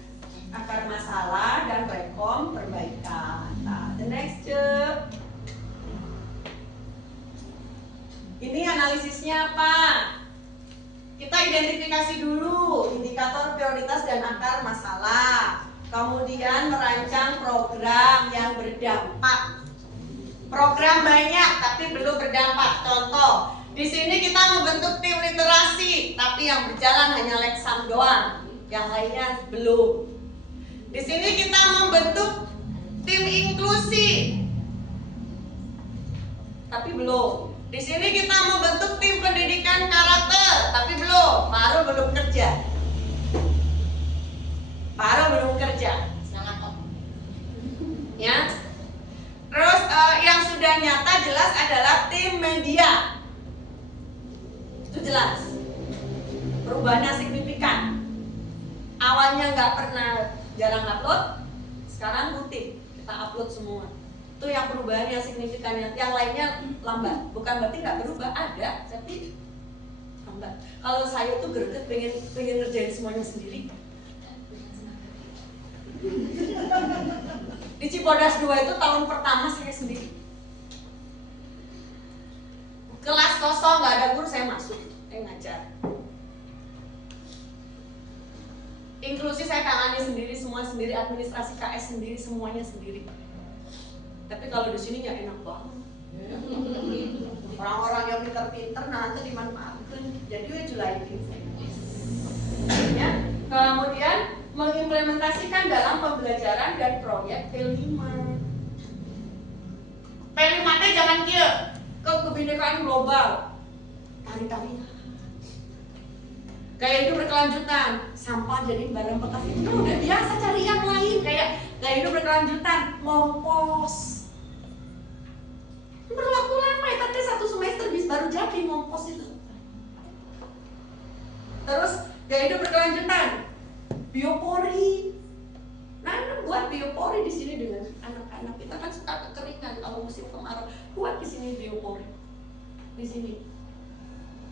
akar masalah, dan rekom perbaikan. Nah, the next step. Ini analisisnya apa? Kita identifikasi dulu indikator prioritas dan akar masalah. Kemudian merancang program yang berdampak. Program banyak tapi belum berdampak. Contoh, di sini kita membentuk tim literasi, tapi yang berjalan hanya leksam doang, yang lainnya belum. Di sini kita membentuk tim inklusi, tapi belum. Di sini kita membentuk tim pendidikan karakter, tapi belum, belum kerja. Belum kerja. Semangat kok. Ya. Terus yang sudah nyata jelas adalah tim media. Itu jelas. Perubahannya signifikan. Awalnya nggak pernah, jarang upload. Sekarang rutin kita upload semua. Itu yang perubahan yang signifikan. Yang lainnya lambat. Bukan berarti nggak berubah, ada, tapi lambat. Kalau saya tuh greget pengen ngerjain semuanya sendiri. Di Cibodas 2 itu tahun pertama saya sendiri. Kelas kosong, nggak ada guru, saya masuk, saya ngajar. Inklusi saya tangani sendiri, semua sendiri, administrasi KS sendiri, semuanya sendiri. Tapi kalau di sini ya enak banget. Orang-orang yang pinter-pinter nanti dimanfaatkan. Jadi gue julaitin saya. Ya. Kemudian mengimplementasikan dalam pembelajaran dan proyek P5. P5 jangan kieu. Kebinekaan global. Tari-tarian. Gaya hidup berkelanjutan, sampah jadi barang bekas itu kan udah biasa, cari yang lain. Kayak gaya hidup berkelanjutan, ngompos. Berlaku lama ya, tapi 1 semester baru jadi ngompos itu. Terus gaya hidup berkelanjutan, biopori. Nah, buat biopori di sini dengan anak-anak kita kan suka kekeringan kalau musim kemarau. Buat di sini biopori. Di sini.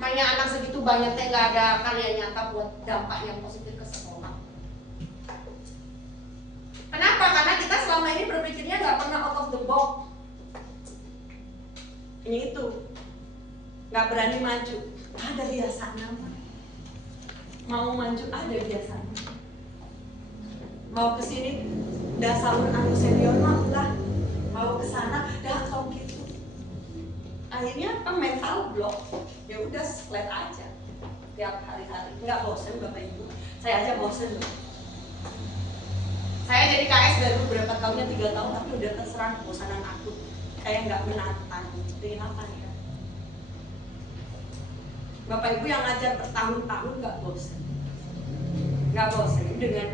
Makanya anak segitu banyaknya nggak ada karya nyata buat dampak yang positif ke sekolah. Kenapa? Karena kita selama ini berpikirnya nggak pernah out of the box. Ini itu nggak berani maju. Ada biasanya. Mau maju ada biasanya. Mau kesini dasarun anu senior lah. Mau kesana dah kalau gitu. Akhirnya kan mental block. Ya udah flat aja tiap hari-hari, nggak bosen Bapak Ibu. Saya aja bosen loh. Saya jadi KS baru berapa tahunnya, 3 tahun, tapi udah terserang kebosanan aku. Kayak nggak menantang. Dengan apa ya? Bapak Ibu yang ngajar bertahun-tahun nggak bosen. Nggak bosen dengan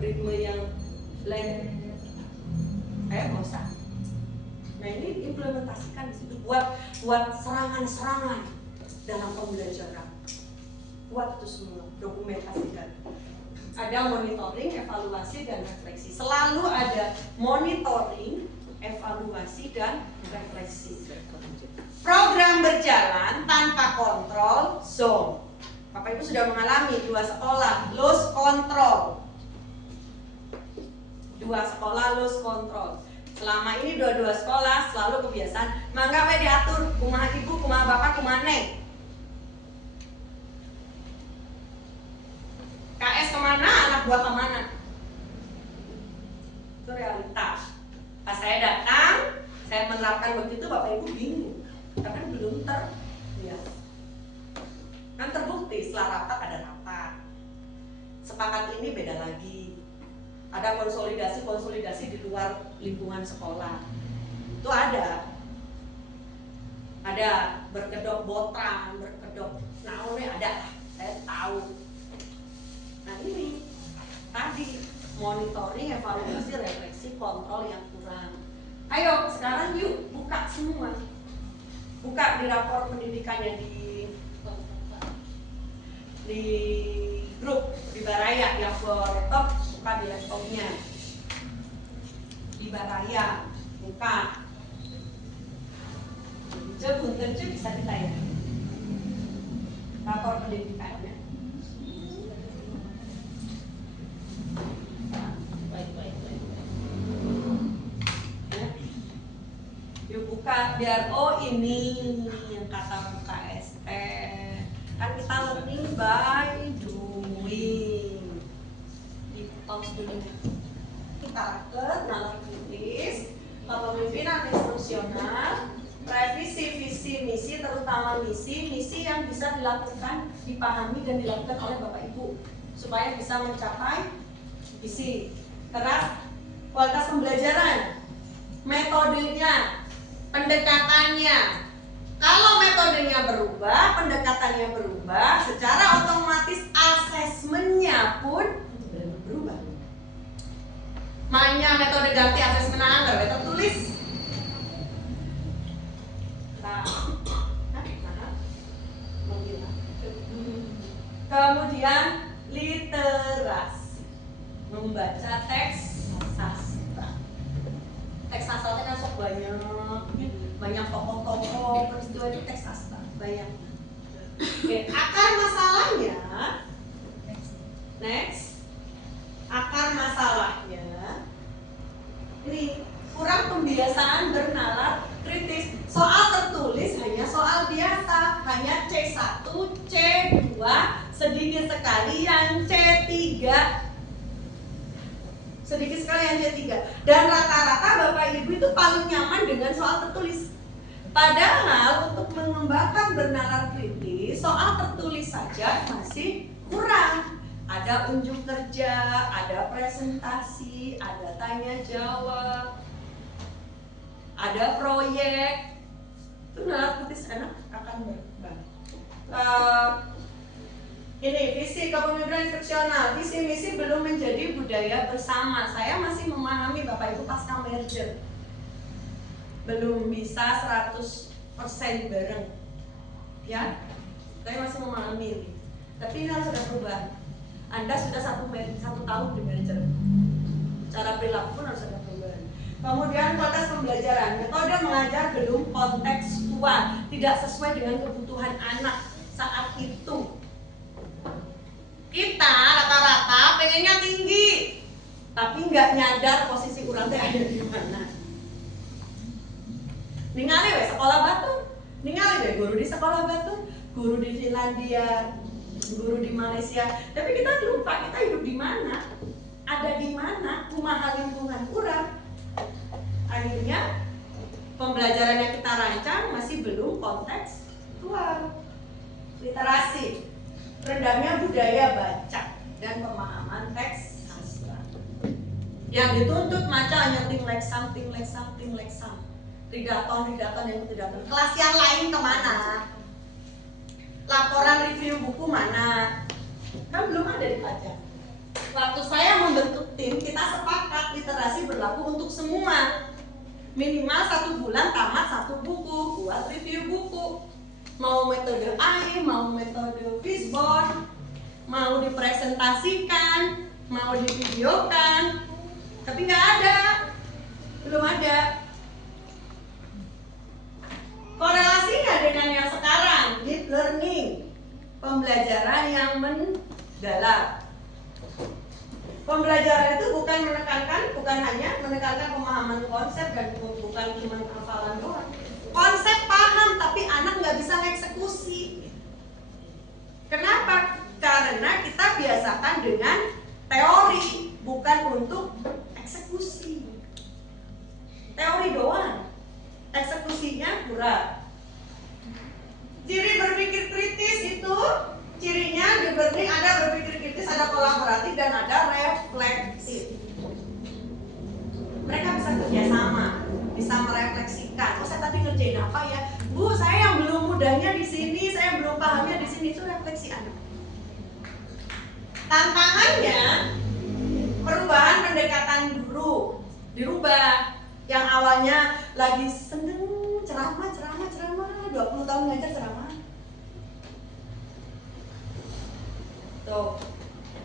ritme yang lain. Saya bosan. Nah ini implementasikan di situ buat serangan-serangan dalam pembelajaran. Buat itu semua, dokumentasikan. Ada monitoring, evaluasi, dan refleksi. Selalu ada monitoring, evaluasi, dan refleksi. Program berjalan tanpa kontrol zone. Bapak Ibu sudah mengalami 2 sekolah lose control. 2 sekolah lose control. Selama ini 2 sekolah selalu kebiasaan mangga we diatur kumaha ibu, kumaha bapak, kumaha neng. KS kemana, anak buah kemana. Itu realitas. Pas saya datang, saya menerapkan begitu, Bapak Ibu bingung. Karena belum kan terbukti setelah rapat ada rapat. Sepakat ini beda lagi. Ada konsolidasi di luar lingkungan sekolah. Itu ada berkedok botram, berkedok naonnya ada, saya tahu. Nah ini tadi monitoring, evaluasi, refleksi, kontrol yang kurang. Ayo sekarang yuk buka semua. Buka di rapor pendidikannya di grup di Baraya yang laptop, buka di laptopnya di Baraya, buka. Punten bisa ditanya rapor pendidikannya. Yuk buka biar ini yang kata KST. Kan kita learning by doing. Di pause dulu. Karakter, nalar kritis, kepemimpinan instruksional, revisi visi misi, terutama misi yang bisa dilakukan, dipahami dan dilakukan oleh Bapak Ibu supaya bisa mencapai visi. Terus kualitas pembelajaran, metodenya, pendekatannya. Kalau metodenya berubah, pendekatannya berubah, secara otomatis asesmennya pun berubah. Makanya metode ganti asesmen anggar, kita tulis. Kemudian literasi, membaca teks sastra. teks sastra, bayangkan. Oke, akar masalahnya, next, akar masalahnya, ini kurang pembiasaan bernalar kritis. Soal tertulis hanya soal biasa, hanya C1, C2, sedikit sekali yang C3. Sedikit sekali yang C3. Dan rata-rata Bapak Ibu itu paling nyaman dengan soal tertulis. Padahal untuk mengembangkan bernalar kritis, soal tertulis saja masih kurang. Ada unjuk kerja, ada presentasi, ada tanya jawab, ada proyek. Itu nalar kritis enak akan berkembang. Ini visi kepemimpinan instruksional, visi misi belum menjadi budaya bersama. Saya masih memahami Bapak Ibu pasca merger, belum bisa 100% bareng, ya. Saya masih memahami ini. Tapi ini harus ada perubahan. Anda sudah satu tahun di merger, cara perilaku pun harus ada perubahan. Kemudian konteks pembelajaran, metode mengajar belum kontekstual, tidak sesuai dengan kebutuhan anak saat itu. Kita rata-rata pengennya tinggi, tapi nggak nyadar posisi kurang teh ada di mana. Ningali we sekolah batur, ningali we guru di sekolah batur, guru di Finlandia, guru di Malaysia. Tapi kita lupa kita hidup di mana, ada di mana, kumaha lingkungan kurang. Akhirnya pembelajaran yang kita rancang masih belum kontekstual. Literasi, rendahnya budaya baca dan pemahaman teks sastra. Yang dituntut maca hanya ting leksam. Ridaton yang ridaton. Kelas yang lain kemana? Laporan review buku mana? Kan belum ada dibaca. Waktu saya membentuk tim, kita sepakat literasi berlaku untuk semua. Minimal 1 bulan tamat 1 buku, buat review buku. Mau metode AI, mau metode Fishbone, mau dipresentasikan, mau divideokan, tapi nggak ada, belum ada. Korelasinya dengan yang sekarang, deep learning, pembelajaran yang mendalam. Pembelajaran itu bukan hanya menekankan pemahaman konsep dan bukan cuma hafalan doang. Konsep paham tapi anak nggak bisa eksekusi. Kenapa? Karena kita biasakan dengan teori, bukan untuk eksekusi. Teori doang, eksekusinya kurang. Ciri berpikir kritis itu cirinya di learning ada berpikir kritis, ada kolaboratif dan ada refleksif. Mereka bisa kerjasama, bisa merefleksikan. Oh, saya tadi ngerjain apa ya, Bu? Saya yang belum mudahnya di sini, saya belum pahamnya di sini. Itu refleksi anak. Tantangannya perubahan pendekatan guru dirubah. Yang awalnya lagi seneng ceramah 20 tahun ngajar ceramah. Tuh.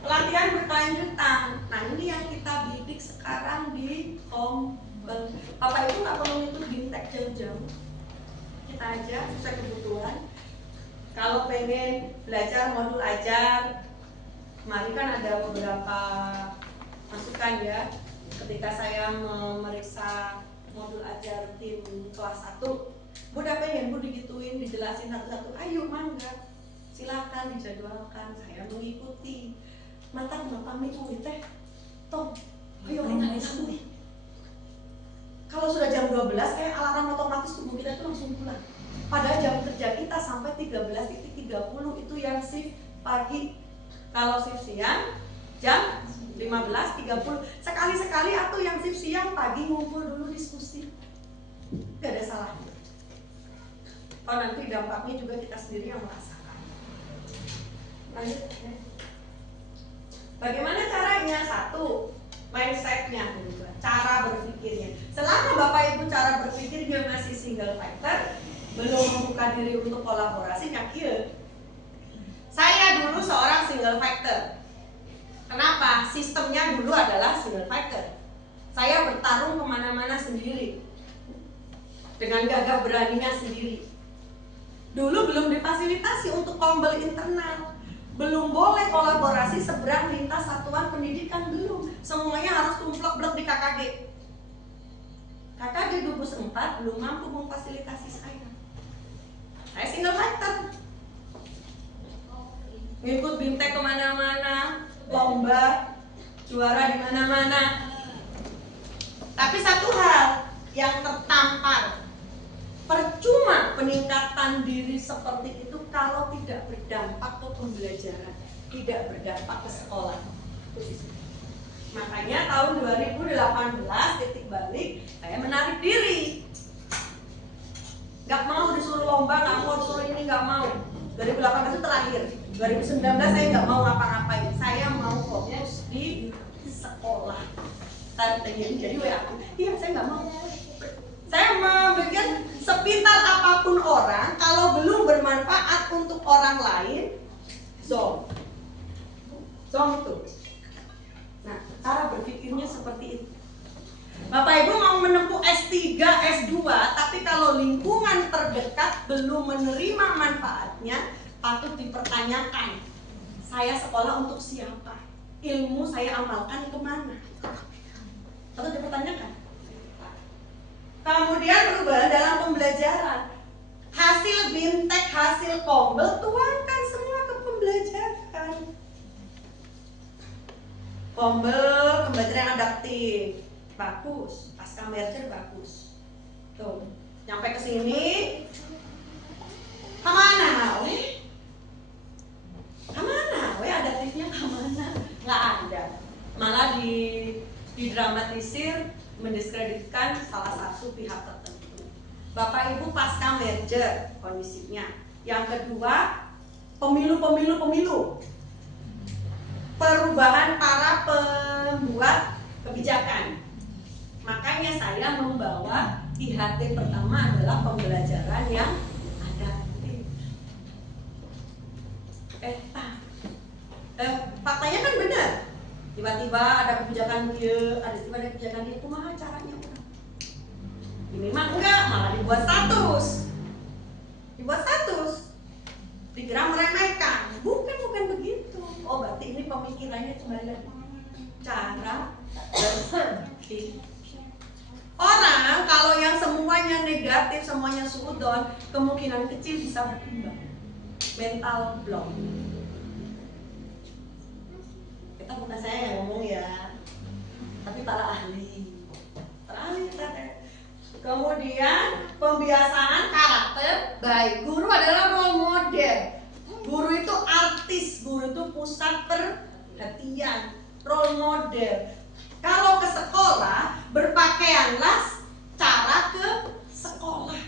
Pelatihan berkelanjutan. Nah, ini yang kita bidik sekarang di Bapak Ibu nggak perlu itu bintek jauh-jauh. Kita aja sesuai kebutuhan. Kalau pengen belajar modul ajar, kemarin kan ada beberapa masukan ya. Ketika saya memeriksa modul ajar tim kelas 1, Bu udah pengen Bu digituin, dijelasin satu-satu. Ayo mangga, silakan dijadwalkan. Saya mengikuti. Matang pamit teh, Tom, ayo kita. Kalau sudah jam 12, kayak alarm otomatis tubuh kita itu langsung pulang. Padahal jam kerja kita sampai 13.30 itu yang shift pagi. Kalau shift siang, jam 15.30. Sekali-sekali atau yang shift siang pagi ngumpul dulu diskusi. Gak ada salahnya. Oh, nanti dampaknya juga kita sendiri yang merasakan. Lanjut. Bagaimana caranya? 1, mindsetnya, cara berpikirnya. Selama Bapak Ibu cara berpikirnya masih single factor, belum membuka diri untuk kolaborasi, nyakil. Saya dulu seorang single factor. Kenapa? Sistemnya dulu adalah single factor. Saya bertarung kemana-mana sendiri, dengan gagah beraninya sendiri. Dulu belum difasilitasi untuk kombel internal, belum boleh kolaborasi seberang lintas satuan pendidikan, belum. Semuanya harus tumplek-blek di KKG. KKG Dubes 4 belum mampu memfasilitasi saya. Saya single fighter, ngikut BIMTEK kemana-mana, lomba, juara di mana-mana. Tapi satu hal yang tertampar, percuma peningkatan diri seperti itu kalau tidak berdampak ke pembelajaran, tidak berdampak ke sekolah. Makanya tahun 2018 titik balik, saya menarik diri. Gak mau disuruh lomba, gak mau disuruh ini, gak mau. 2018 itu terakhir. 2019 saya gak mau ngapa-ngapain. Saya mau fokus di sekolah. Jadi WA aku, iya saya gak mau. Saya memikir sepintar apapun orang, kalau belum bermanfaat untuk orang lain, zong tuh. Nah, cara berpikirnya seperti itu. Bapak Ibu mau menempuh S3, S2, tapi kalau lingkungan terdekat belum menerima manfaatnya, patut dipertanyakan. Saya sekolah untuk siapa? Ilmu saya amalkan kemana? Patut dipertanyakan. Kemudian perubahan dalam pembelajaran. Hasil BIMTEK, hasil kombel, tuangkan semua ke pembelajaran. Kombel, pembelajaran adaptif, bagus. Pasca merger bagus. Tuh, nyampe ke sini, kemana? Kemana? Adaptifnya kemana? Nggak ada. Malah didramatisir, mendiskreditkan salah satu pihak tertentu. Bapak Ibu pasca merger kondisinya. Yang kedua, pemilu. Perubahan para pembuat kebijakan. Makanya saya membawa IHT pertama adalah pembelajaran yang adaptif. Faktanya kan benar. Tiba-tiba ada kebijakan dia, ada kebijakan dia, kumaha caranya orang. Ini mah enggak, malah dibuat status. Dikira meremehkan. Bukan begitu. Oh, berarti ini pemikirannya kembali lagi. Cara berpikir. Orang kalau yang semuanya negatif, semuanya suudon, kemungkinan kecil bisa berkembang. Mental block. Kita bukan saya yang ngomong ya, tapi para ahli. Kemudian pembiasaan karakter baik. Guru adalah role model. Guru itu artis, guru itu pusat perhatian, role model. Kalau ke sekolah, berpakaianlah cara ke sekolah.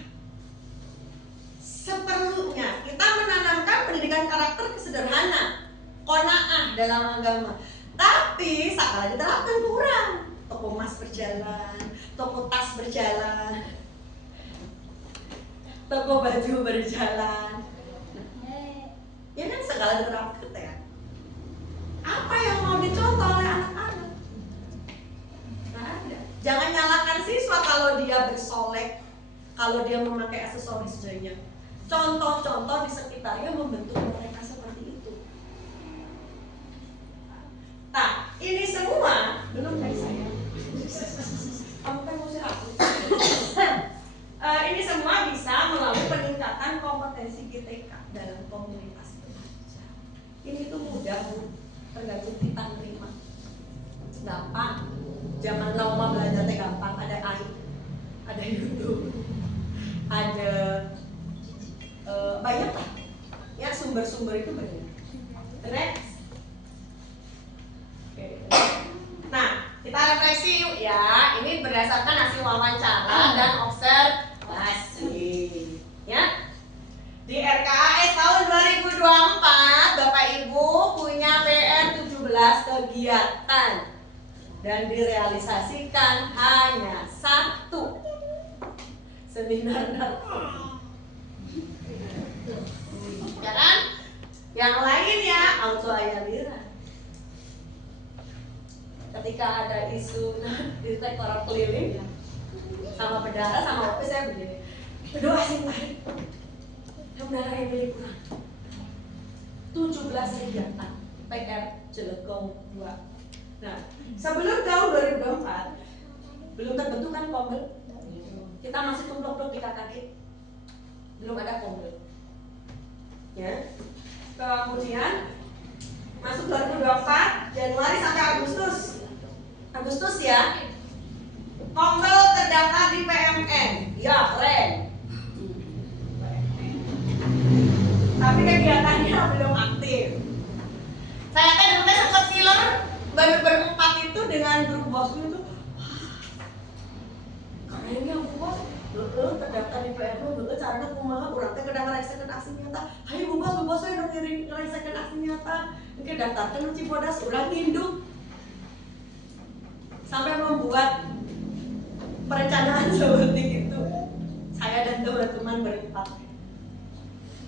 Seperlunya kita menanamkan pendidikan karakter kesederhana, qanaah dalam agama. Tapi sekarang diterapkan kurang. Toko emas berjalan, toko tas berjalan, toko baju berjalan. Ya kan segala diterapkan ya. Apa yang mau dicontoh oleh anak-anak? Nah, ada. Jangan nyalakan siswa kalau dia bersolek, kalau dia memakai aksesoris banyak. Contoh-contoh di sekitarnya membentuk mereka seperti itu. Nah, ini semua belum dari saya. Kamu kan musir aku. Ini semua bisa melalui peningkatan kompetensi GTK dalam komunikasi belajar. Ini tuh mudah, Bu. Tergantung kita nerima. Gampang. Zaman now mah belajar teh gampang. Ada AI, ada YouTube, ada banyak lah. Ya sumber-sumber itu banyak. Next. Oke. Nah, kita refleksi yuk ya. Ini berdasarkan hasil wawancara dan observasi. Ya. Di RKAS tahun 2024, Bapak Ibu punya PR 17 kegiatan dan direalisasikan hanya 1 seminar narkoba. Ya kan? Yang lainnya auto ayalira. Ketika ada isu direktorat keliling sama bendara sama OP saya begini, berdoa sih tarik. Sebenarnya yang lebih kurang 17 kegiatan PR Jelekong 2. Nah, sebelum tahun 2024 belum terbentuk kan Kombel. Kita masih tumplok-tumplok di KKD. Belum ada Kombel. Ya. Kemudian masuk 2024 Januari sampai Agustus. Agustus ya. Kombel terdaftar di PMN. Ya, keren. Tapi kegiatannya belum aktif. Saya teh dulu teh sempat filler baru berempat itu dengan grup bosku itu. Kayaknya Bu Bos, terdaftar di PMN, caranya kumaha urang teh kedah ngarasakeun aksi nyata. Hayu Bu Bos we nu ngarasakeun aksi nyata. Engke daftarkeun nu Cibodas urang induk. Sampai membuat perencanaan seperti itu. Saya dan teman-teman berempat.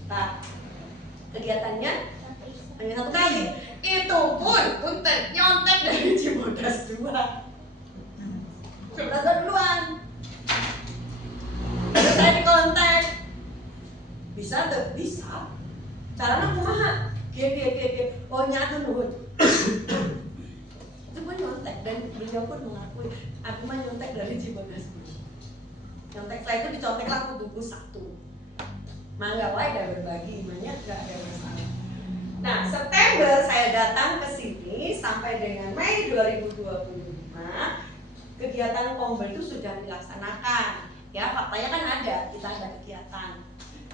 Nah, kegiatannya hanya satu kali. Itu pun punten nyontek dari Cibodas 2. Sudah duluan. Lalu saya dikontak. Bisa tuh? Bisa. Caranya kumaha? Oh nyatu nuhun. Itu pun nyontek dan beliau pun mengakui aku mah nyontek dari Cibodas. Nyontek setelah itu diconteklah aku buku 1. Mangga wae dah berbagi, banyak gak ada masalah. Nah, September saya datang ke sini sampai dengan Mei 2025, kegiatan Kombel itu sudah dilaksanakan. Ya, faktanya kan ada, kita ada kegiatan.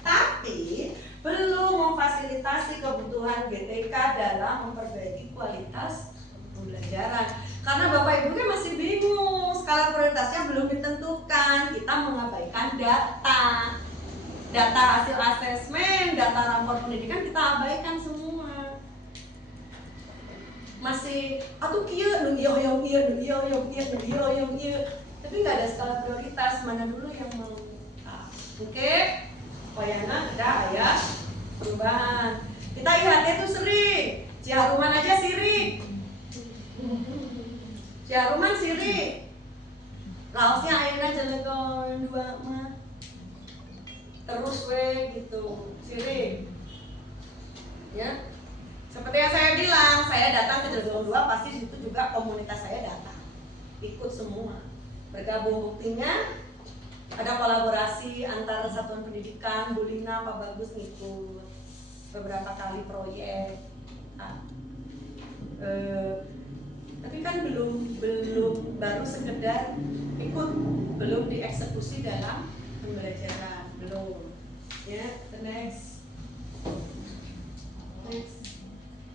Tapi belum memfasilitasi kebutuhan GTK dalam memperbaiki kualitas pembelajaran. Karena Bapak Ibu kan masih bingung, skala prioritasnya belum ditentukan. Kita mengabaikan data hasil asesmen, data rapor pendidikan kita abaikan semua. Masih atuh kieu nu ieu hoyong ieu, nu ieu hoyong ieu, nu ieu hoyong ieu. Tapi nggak ada skala prioritas, mana dulu yang mau. Oke. Payana ada aya perubahan. Kita IHT itu sering. Ciaruman aja sirik. Ciaruman sirik. Laosnya ayeuna Jelekong 2 mah. Terus gitu, sirik. Ya. Seperti yang saya bilang, saya datang ke Jelekong 2 pasti situ juga komunitas saya datang. Ikut semua. Bergabung buktinya ada kolaborasi antara satuan pendidikan, Bu Lina, Pak Bagus ngikut beberapa kali proyek. Tapi kan belum baru sekedar ikut, belum dieksekusi dalam pembelajaran, belum. Ya, next.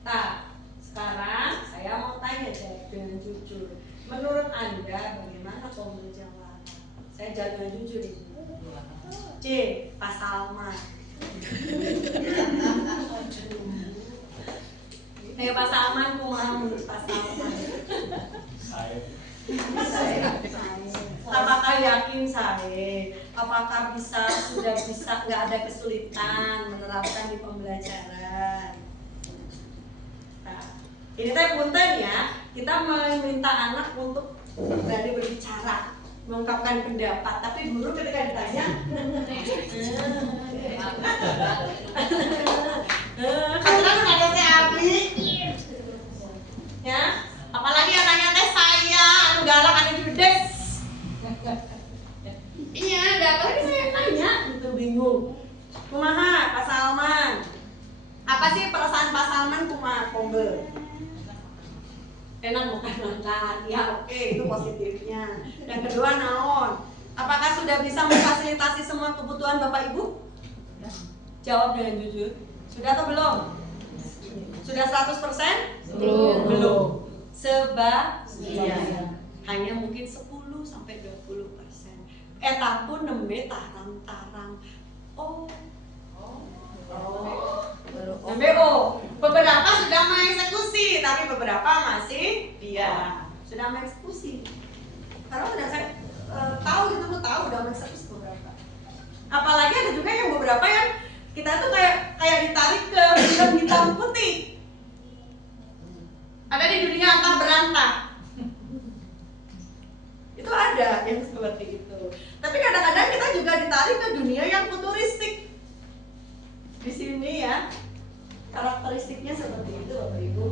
Nah, sekarang saya mau tanya dengan jujur. Menurut Anda bagaimana Kombel Jawara? Saya jawab dengan jujur ini. C. Pak Salman. Pak Salman, kumaha menurut Pak Salman? Saya. Apakah yakin saya? Apakah sudah bisa nggak ada kesulitan menerapkan di pembelajaran? Nah, ini teh punten ya. Kita meminta anak untuk berani berbicara, mengungkapkan pendapat, tapi guru ketika ditanya kebetulan ada teh Abi ya, apalagi yang nanya teh saya anu galak anu judes. Iya, ada apa lagi saya tanya gitu, bingung. Kumaha Pak Salman? Apa sih perasaan Pak Salman kumaha Kombel? Enak bukan makan, ya oke, itu positifnya. Yang kedua naon? Apakah sudah bisa memfasilitasi semua kebutuhan Bapak Ibu? Jawab dengan jujur. Sudah atau belum? Sudah 100%? Belum. Sebagian. Hanya mungkin 10 sampai 20%. Eta pun nembe tarang-tarang. Beberapa sudah mengeksekusi, tapi beberapa masih sudah mengeksekusi. Karena udah saya tahu udah mengeksekusi beberapa. Apalagi ada juga yang beberapa yang kita tuh kayak ditarik ke film hitam putih. Ada di dunia antah berantah. Itu ada yang seperti itu. Tapi kadang-kadang kita juga ditarik ke dunia yang futuristik. sini ya. Karakteristiknya seperti itu Bapak Ibu.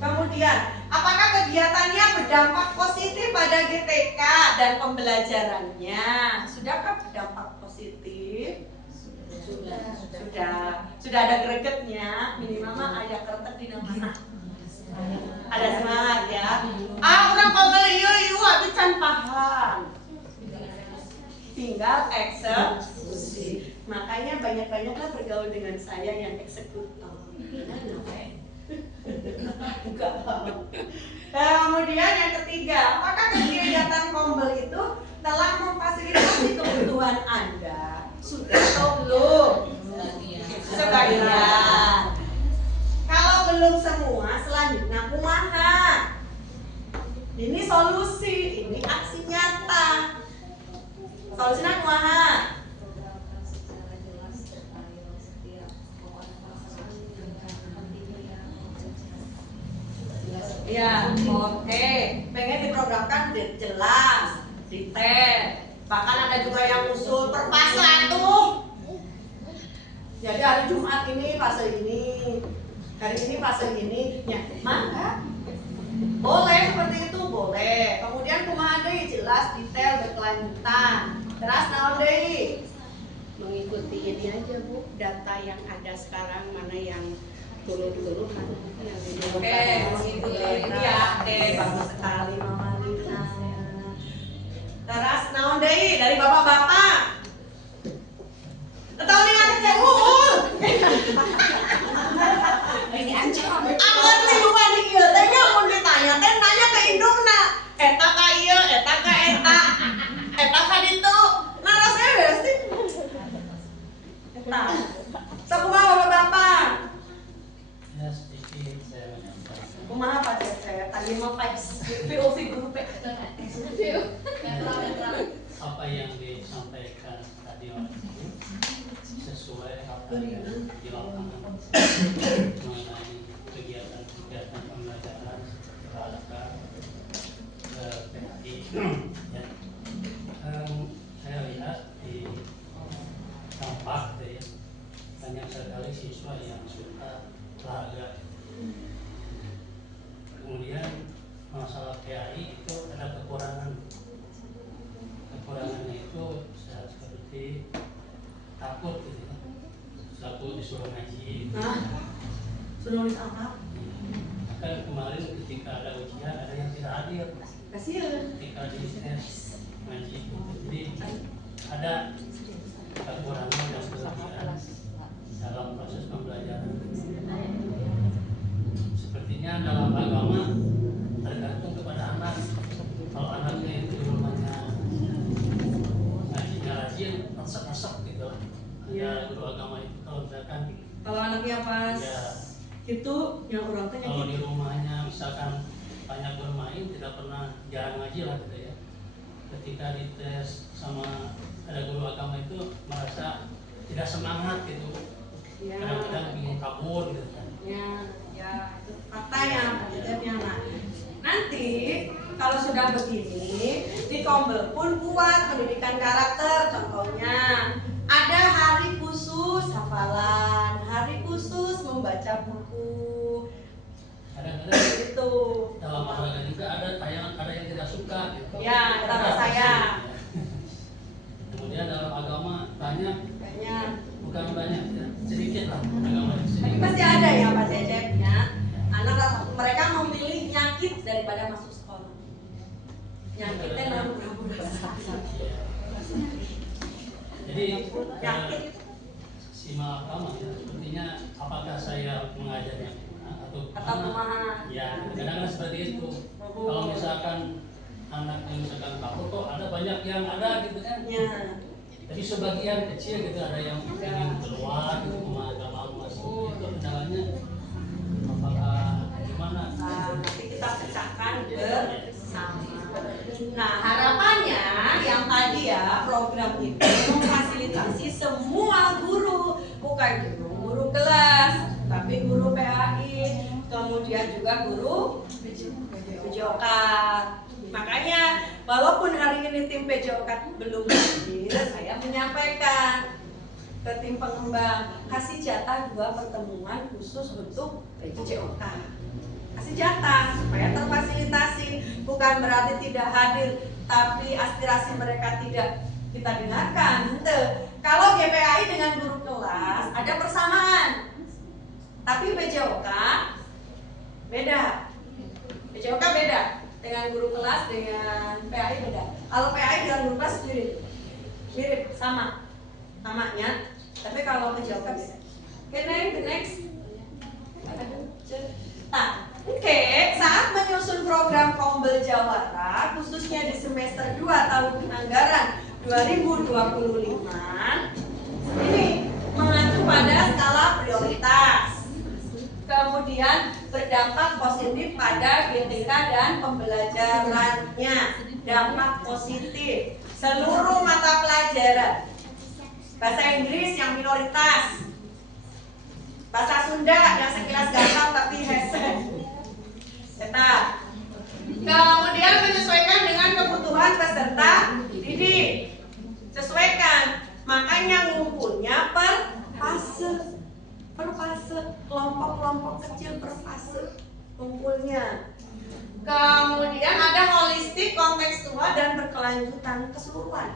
Kemudian, apakah kegiatannya berdampak positif pada GTK dan pembelajarannya? Sudahkah berdampak positif? Sudah ada gregetnya, minimal mah ada kretek di mana. Ada semangat ya. Orang kobel yuk habis can paham. Tinggal eksekusi. Makanya banyak-banyaklah bergaul dengan saya yang eksekutor. Kemudian yang ketiga, apakah kegiatan kombel itu telah memfasilitasi kebutuhan Anda? Sudah atau belum? Sebagian. Kalau belum semua, selanjutnya kumaha. Ini solusi, ini aksi nyata. Solusinya kumaha. Ya, oke. Pengen diprogramkan jelas, detail. Bahkan ada juga yang usul per fase tuh. Jadi hari Jumat ini fase ini, hari ini fase ini. Ya, maka boleh seperti itu, boleh. Kemudian kumaha deui jelas, detail, berkelanjutan. Terus naon deui? Mengikuti ini aja Bu, data yang ada sekarang mana yang dulu mana yang Oke, mengikuti ini ya. Oke, bagus sekali Mama Lina. Terus naon deui dari bapak-bapak? Tahu nih nggak saya ini ancam. Amat liuan di ieu teh nya mun ditanya teh nanya ke indungna. Eta ka ieu, eta ka eta. Eta ka ditu. Naras beres sih. Eta. Sakumaha bapak-bapak? Ya sedikit saya menyampaikan. Kumaha Pak Cecep? Tadi mah Pak POV guru P. Apa yang disampaikan tadi oleh Ibu sesuai apa yang di lapangan mengenai kegiatan pembelajaran terhadap PHI. Ya. Saya lihat di tampak ya, banyak sekali siswa yang suka olahraga. Kemudian masalah PHI itu ada kekurangannya itu seperti takut gitu ya. Takut disuruh ngaji. Nah, sudah nulis apa? Kan kemarin ketika ada ujian ada yang tidak hadir Kasih. ketika di tes ngaji gitu. Jadi ada kekurangan dan kelebihan dalam proses pembelajaran. Sepertinya dalam agama tergantung kepada anak. Kalau anaknya itu di rumahnya ngajinya rajin, resep-resep gitu. Ada guru agama itu kalau misalkan Kalau anaknya pas ya, itu yang orang tanya kalau di rumahnya misalkan banyak bermain, tidak pernah jarang ngaji lah gitu ya. Ketika dites sama ada guru agama itu merasa tidak semangat gitu. ya, Kadang-kadang bingung kabur gitu kan. ya itu faktanya Cecepnya. Nah, nanti kalau sudah begini di Kombel pun buat pendidikan karakter. Contohnya ada hari khusus hafalan, hari khusus membaca buku. Kadang-kadang Itu dalam olahraga juga ada tayangan, ada yang tidak suka gitu. ya, kata saya Kemudian dalam agama banyak, bukan banyak ya, sedikit lah agama tapi sedikit. pasti ada ya Pak Cecep ya. Anak mereka memilih nyakit daripada masuk sekolah. Nyakitnya nabur-nabur. Jadi Yakin. simak agama ya, sepertinya apakah saya mengajarnya atau kumaha? Ya, kadang-kadang seperti itu. Kalau misalkan anaknya misalkan takut kok ada banyak yang ada gitu kan. Ya. Tapi sebagian kecil gitu ada yang ingin keluar gitu agama masuk itu kendalanya apakah gimana? Nanti kita pecahkan bersama. Nah, harapannya yang tadi ya program itu memfasilitasi semua guru, bukan guru kelas, tapi guru PAI, kemudian juga guru PJOK. Makanya walaupun hari ini tim PJOK belum hadir, saya menyampaikan ke tim pengembang, kasih jatah 2 pertemuan khusus untuk PJOK. Kasih jatah supaya terfasilitasi, bukan berarti tidak hadir, tapi aspirasi mereka tidak kita dengarkan. Kalau GPAI dengan guru kelas ada persamaan, tapi PJOK beda. PJOK beda dengan guru kelas, dengan PAI beda. Kalau PAI dengan guru kelas mirip samanya, tapi kalau PJOK beda. The next. Nah, saat menyusun program Kombel Jawara, khususnya di semester 2 tahun anggaran 2025, ini mengacu pada skala prioritas. Kemudian berdampak positif pada GTK dan pembelajarannya. Dampak positif seluruh mata pelajaran. Bahasa Inggris yang minoritas, bahasa Sunda yang sekilas gampang tapi hese. Kemudian menyesuaikan dengan kebutuhan peserta didik. Sesuaikan. Makanya ngumpulnya per fase, kelompok-kelompok kecil per fase ngumpulnya. Kemudian ada holistik, kontekstual, dan berkelanjutan, keseluruhan.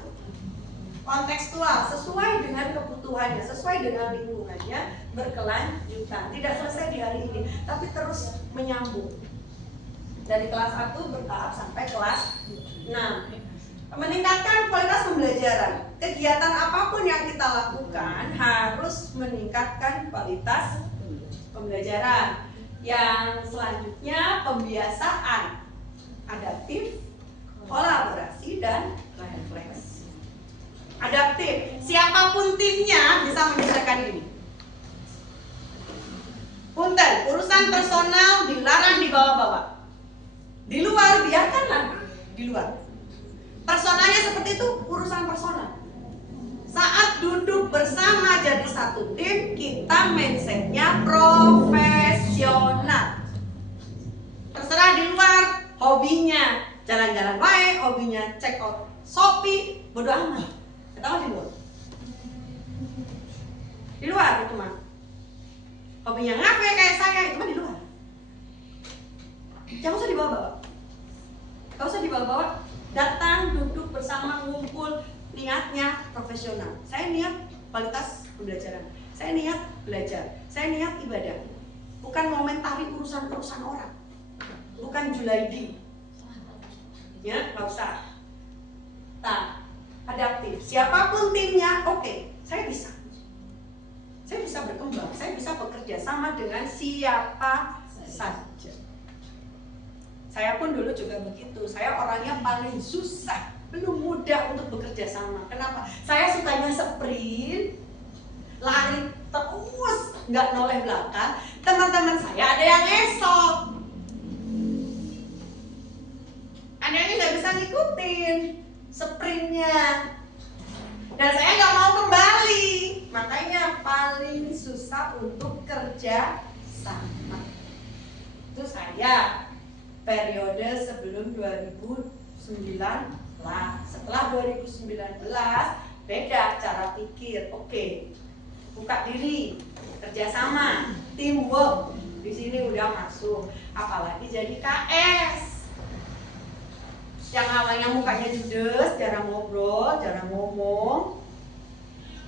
Kontekstual sesuai dengan kebutuhannya, sesuai dengan lingkungannya, berkelanjutan. Tidak selesai di hari ini, tapi terus menyambung dari kelas 1 bertahap sampai kelas 6. Meningkatkan kualitas pembelajaran. Kegiatan apapun yang kita lakukan harus meningkatkan kualitas pembelajaran. Yang selanjutnya pembiasaan adaptif, kolaborasi, dan refleksi. Adaptif, siapapun timnya bisa menyelesaikan ini. Punten, urusan personal dilarang dibawa-bawa. Di luar, biarkanlah di luar. Personalnya seperti itu, urusan personal. Saat duduk bersama jadi satu tim, kita mindsetnya profesional. Terserah di luar, hobinya jalan-jalan baik, hobinya check out Shopee, bodo amat. Tahu di luar. Di luar itu mah. Hobinya ngapain kayak saya, itu mah di luar. Jangan usah dibawa-bawa. Gak usah dibawa-bawa. Datang, duduk bersama, ngumpul, niatnya profesional. Saya niat kualitas pembelajaran. Saya niat belajar. Saya niat ibadah. Bukan momentari urusan-urusan orang. Bukan Julaidi. Ya, gak usah. Adaptif. Siapapun timnya, oke, saya bisa. Saya bisa berkembang, saya bisa bekerja sama dengan siapa saja. Saya pun dulu juga begitu. Saya orangnya paling susah, belum mudah untuk bekerja sama. Kenapa? Saya sukanya sprint, lari terus, nggak noleh belakang. Teman-teman saya ada yang esok, ada yang nggak bisa ngikutin sprintnya, dan saya nggak mau kembali. Makanya paling susah untuk kerja sama itu saya periode sebelum 2019. Setelah 2019 beda cara pikir. Oke, buka diri, kerjasama, teamwork. Di sini udah masuk, apalagi jadi KS. Yang awalnya mukanya judes, jarang ngobrol, jarang ngomong.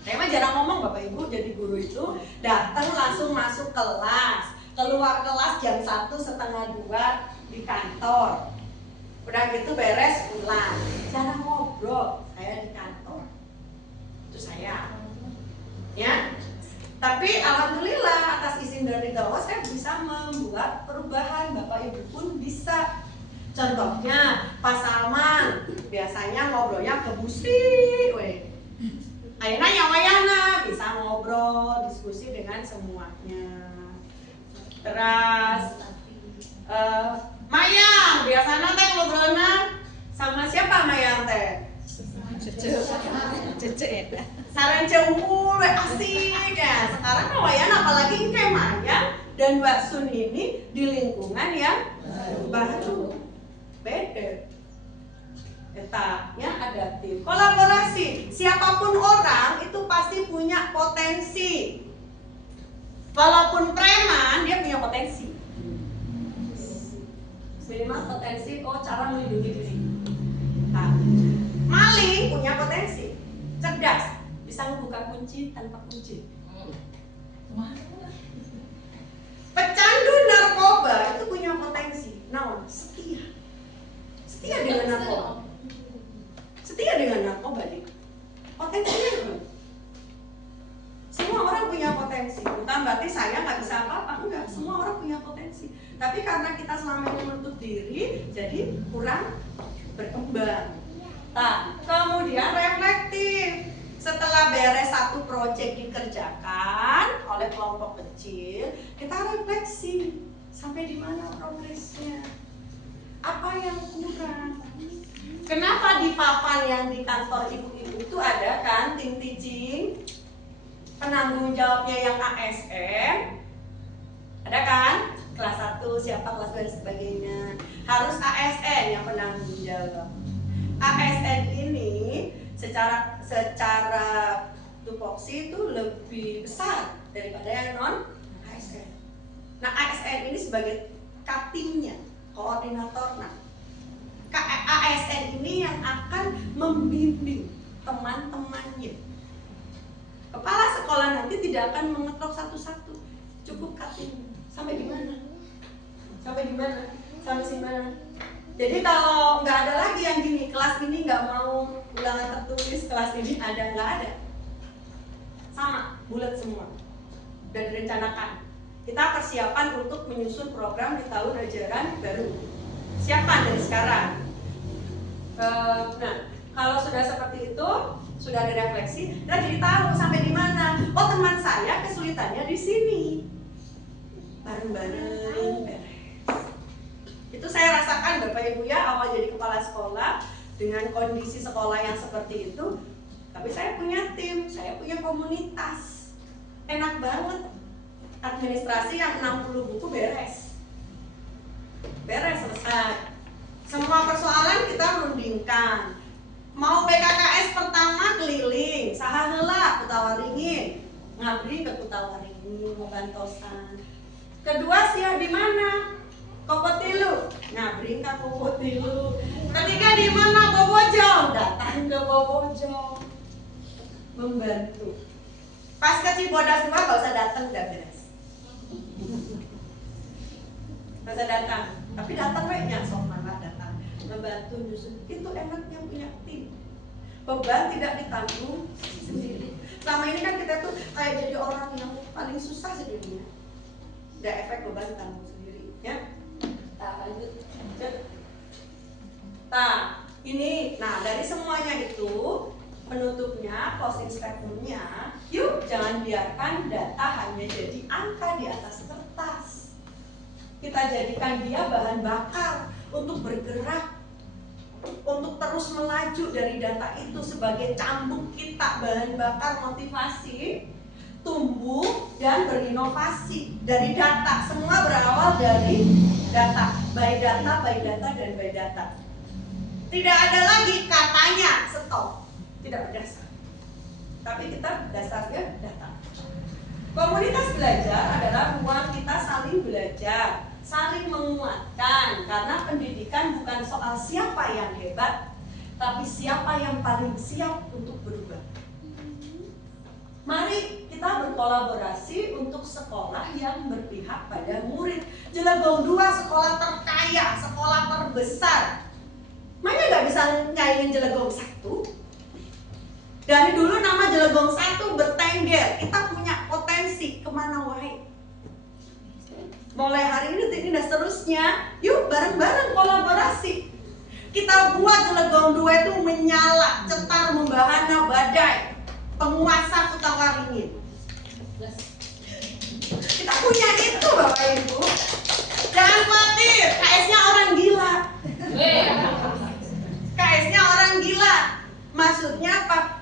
Saya mah jarang ngomong, Bapak Ibu. Jadi guru itu datang langsung masuk kelas, keluar kelas jam 1:30 di kantor. Udah gitu beres pulang. Jarang ngobrol, saya di kantor. Itu saya. Ya. Tapi alhamdulillah atas izin dari Allah saya bisa membuat perubahan. Bapak Ibu pun bisa. Contohnya Pak Salman biasanya ngobrolnya ke busi, ayeuna nyawayana bisa ngobrol, diskusi dengan semuanya. Terus Mayang biasanya teh ngobrolnya sama siapa Mayang teh? Cece. Sarence unggul, asik ya. Sekarang nyawayana apalagi kayak Mayang dan Mbak Sun ini di lingkungan yang baru. Beda. Etanya adaptif. Kolaborasi, siapapun orang itu pasti punya potensi. Walaupun preman, dia punya potensi. Minimal potensi, cara melindungi diri. Nah, maling punya potensi, cerdas, bisa membuka kunci tanpa kunci. Pecandu narkoba itu punya potensi. Nah, setia dengan narkoba. Setia dengan narkoba nih. Potensinya itu. Semua orang punya potensi. Bukan berarti saya nggak bisa apa-apa, enggak. Semua orang punya potensi. Tapi karena kita selama ini menutup diri, jadi kurang berkembang. Nah, kemudian reflektif. Setelah beres satu proyek dikerjakan oleh kelompok kecil, kita refleksi sampai di mana progresnya, apa yang kurang. Kenapa di papan yang di kantor ibu-ibu itu ada kan tim teaching, penanggung jawabnya yang ASN, ada kan? Kelas 1 siapa, kelas 2 dan sebagainya. Harus ASN yang penanggung jawab. ASN ini secara tupoksi itu lebih besar daripada yang non ASN. Nah, ASN ini sebagai cuttingnya, koordinator. Nah, ASN ini yang akan membimbing teman-temannya. Kepala sekolah nanti tidak akan mengetok satu-satu, cukup cutting. Sampai di mana? Sampai di mana? Sampai sini mana? Jadi kalau nggak ada lagi yang gini, kelas ini nggak mau ulangan tertulis, kelas ini ada nggak ada, sama, bulat semua, dan direncanakan. Kita persiapan untuk menyusun program di tahun ajaran baru. Siapkan dari sekarang. Nah, kalau sudah seperti itu, sudah ada refleksi, kita jadi tahu sampai di mana. Oh, teman saya kesulitannya di sini. Bareng-bareng beres. Itu saya rasakan Bapak Ibu ya, awal jadi kepala sekolah dengan kondisi sekolah yang seperti itu. Tapi saya punya tim, saya punya komunitas. Enak banget. Administrasi yang 60 buku beres. Beres, selesai. Semua persoalan kita rundingkan. Mau PKKS pertama keliling, sahaheula Kutawaringin, ngabri ke Kutawaringin, ngebantosan. Kedua siap di mana? Kopotilu, ngabri ke Kopotilu. Ketiga di mana? Bobojong, datang ke Bobojong, membantu. Pas ke Cibodas 2 gak usah datang, udah beres. Gak usah datang, tapi datang wehnya sok mangga datang, membantu nyusun. Itu enaknya punya tim. Beban tidak ditanggung sendiri. Selama ini kan kita tuh kayak jadi orang yang paling susah di dunia. Udah efek beban tanggung sendiri, ya. Lanjut. Ini, dari semuanya itu penutupnya, closing statementnya, yuk jangan biarkan data hanya jadi angka di atas kertas. Kita jadikan dia bahan bakar untuk bergerak, untuk terus melaju dari data itu sebagai cambuk kita, bahan bakar motivasi, tumbuh dan berinovasi dari data. Semua berawal dari data, by data, dan by data. Tidak ada lagi katanya stop, tidak berdasar. Tapi kita dasarnya data. Komunitas belajar adalah ruang kita saling belajar, saling menguatkan, karena pendidikan bukan soal siapa yang hebat, tapi siapa yang paling siap untuk berubah. Mari kita berkolaborasi untuk sekolah yang berpihak pada murid. Jelebong 2 sekolah terkaya, sekolah terbesar. Makanya nggak bisa nyaingin Jelebong 1. Dari dulu nama Jelebong 1 bertengger. Kita punya potensi kemana wae. Mulai hari ini dan seterusnya, yuk bareng-bareng kolaborasi. Kita buat Jelebong 2 itu menyala, cetar membahana badai. Penguasa Kutawaringin. Kita punya itu Bapak Ibu. Jangan khawatir, KS-nya orang gila. KS-nya orang gila. Maksudnya apa?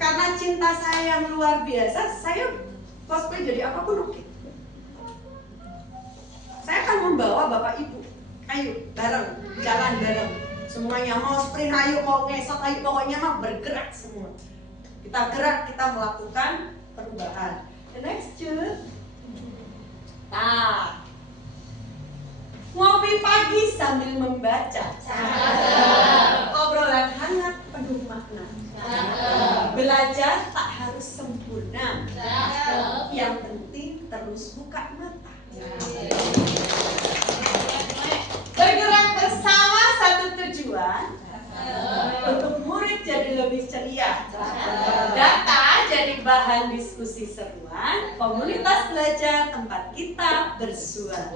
Karena cinta saya yang luar biasa, saya cosplay jadi apapun oke. Saya akan membawa Bapak Ibu. Ayo, bareng, jalan bareng. Semuanya mau sprint ayo, mau ngesot ayo, pokoknya mah bergerak semua. Kita gerak, kita melakukan perubahan. The next Jun. Nah, ngopi pagi sambil membaca. Obrolan hangat penuh makna. Belajar tak harus sempurna. Yang penting terus buka mata. Bergerak bersama satu tujuan. Untuk murid jadi lebih ceria. Data jadi bahan diskusi seruan. Komunitas belajar tempat kita bersua.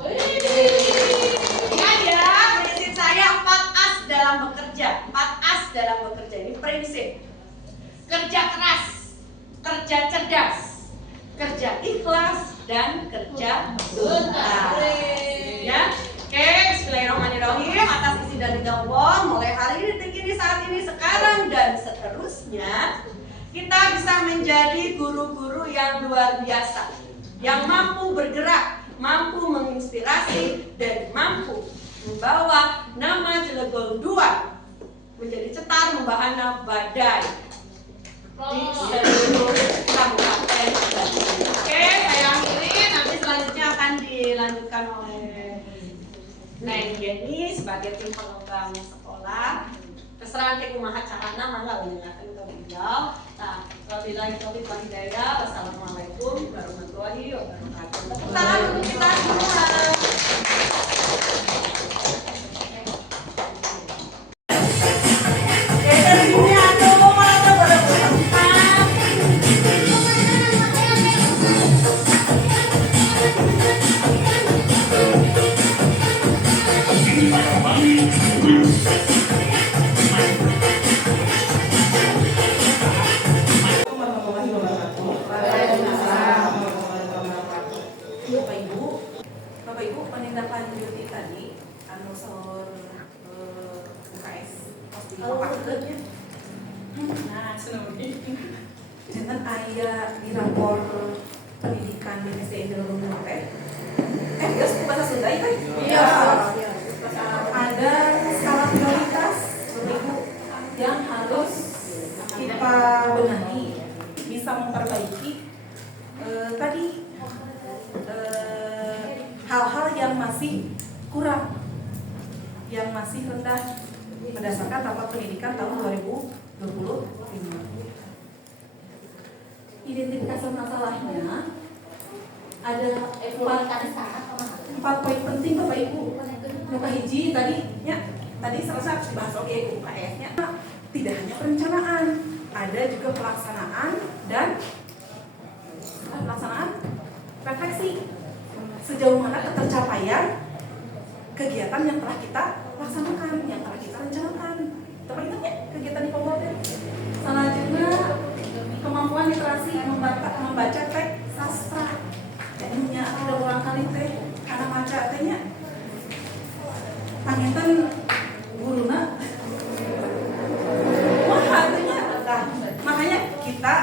Ingat ya, prinsip saya 4 As dalam bekerja. 4 As dalam bekerja ini prinsip. Kerja keras, kerja cerdas, kerja ikhlas, dan kerja tuntas. Ya, oke. Bismillahirrahmanirrahim. Atas isi dan ridha Allah, mulai hari ini, detik ini, saat ini, sekarang, dan seterusnya, kita bisa menjadi guru-guru yang luar biasa, yang mampu bergerak, mampu menginspirasi, dan mampu membawa nama Cilegon 2 menjadi cetar membahana badai di seluruh kabupaten. Oke, saya akhiri. Nanti selanjutnya akan dilanjutkan oleh Neng Yeni sebagai tim pengembang sekolah. Terserah ke kumaha carana mangga mendengarkan ke beliau. Nah, wabillahi taufiq wal hidayah. Wassalamualaikum warahmatullahi wabarakatuh. Tepuk tangan untuk kita semua. Bapak Ibu, menindaklanjuti tadi anu saur UKS pos di pakeutnya. Nah, jangan aya di rapor pendidikan di SDN Jalur teh. Geus bahasa Sunda ya? Iya. Ada skala prioritas Bapak Ibu yang harus kita benahi, bisa memperbaiki tadi hal-hal yang masih kurang, yang masih rendah berdasarkan rapat pendidikan tahun 2025. Identifikasi masalahnya ada 4 poin penting Bapak Ibu. Bapak hiji tadi selesai dibahas UKS-nya. Tidak hanya perencanaan, ada juga pelaksanaan dan refleksi. Sejauh mana ketercapaian kegiatan yang telah kita laksanakan, yang telah kita rencanakan. Teman ingat ya kegiatan di Kabupaten. Selanjutnya kemampuan literasi membaca teks sastra. Jadinya udah ulang kali teh karena maca tehnya. Panginten guruna. Wah artinya makanya kita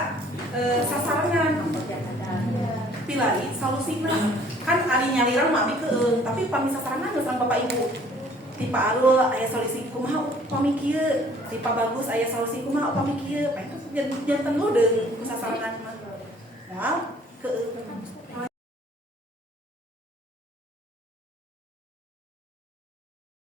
sasarannya pilih solusinya. Kan ari nyaliran mah abi keung, tapi pami sasaranna geus sama Bapak Ibu. Ti Pak Arul aya solusi kumaha upami kieu, ti Pak Bagus aya solusi kumaha upami kieu. Janten ludeung sasaranna mah. Moal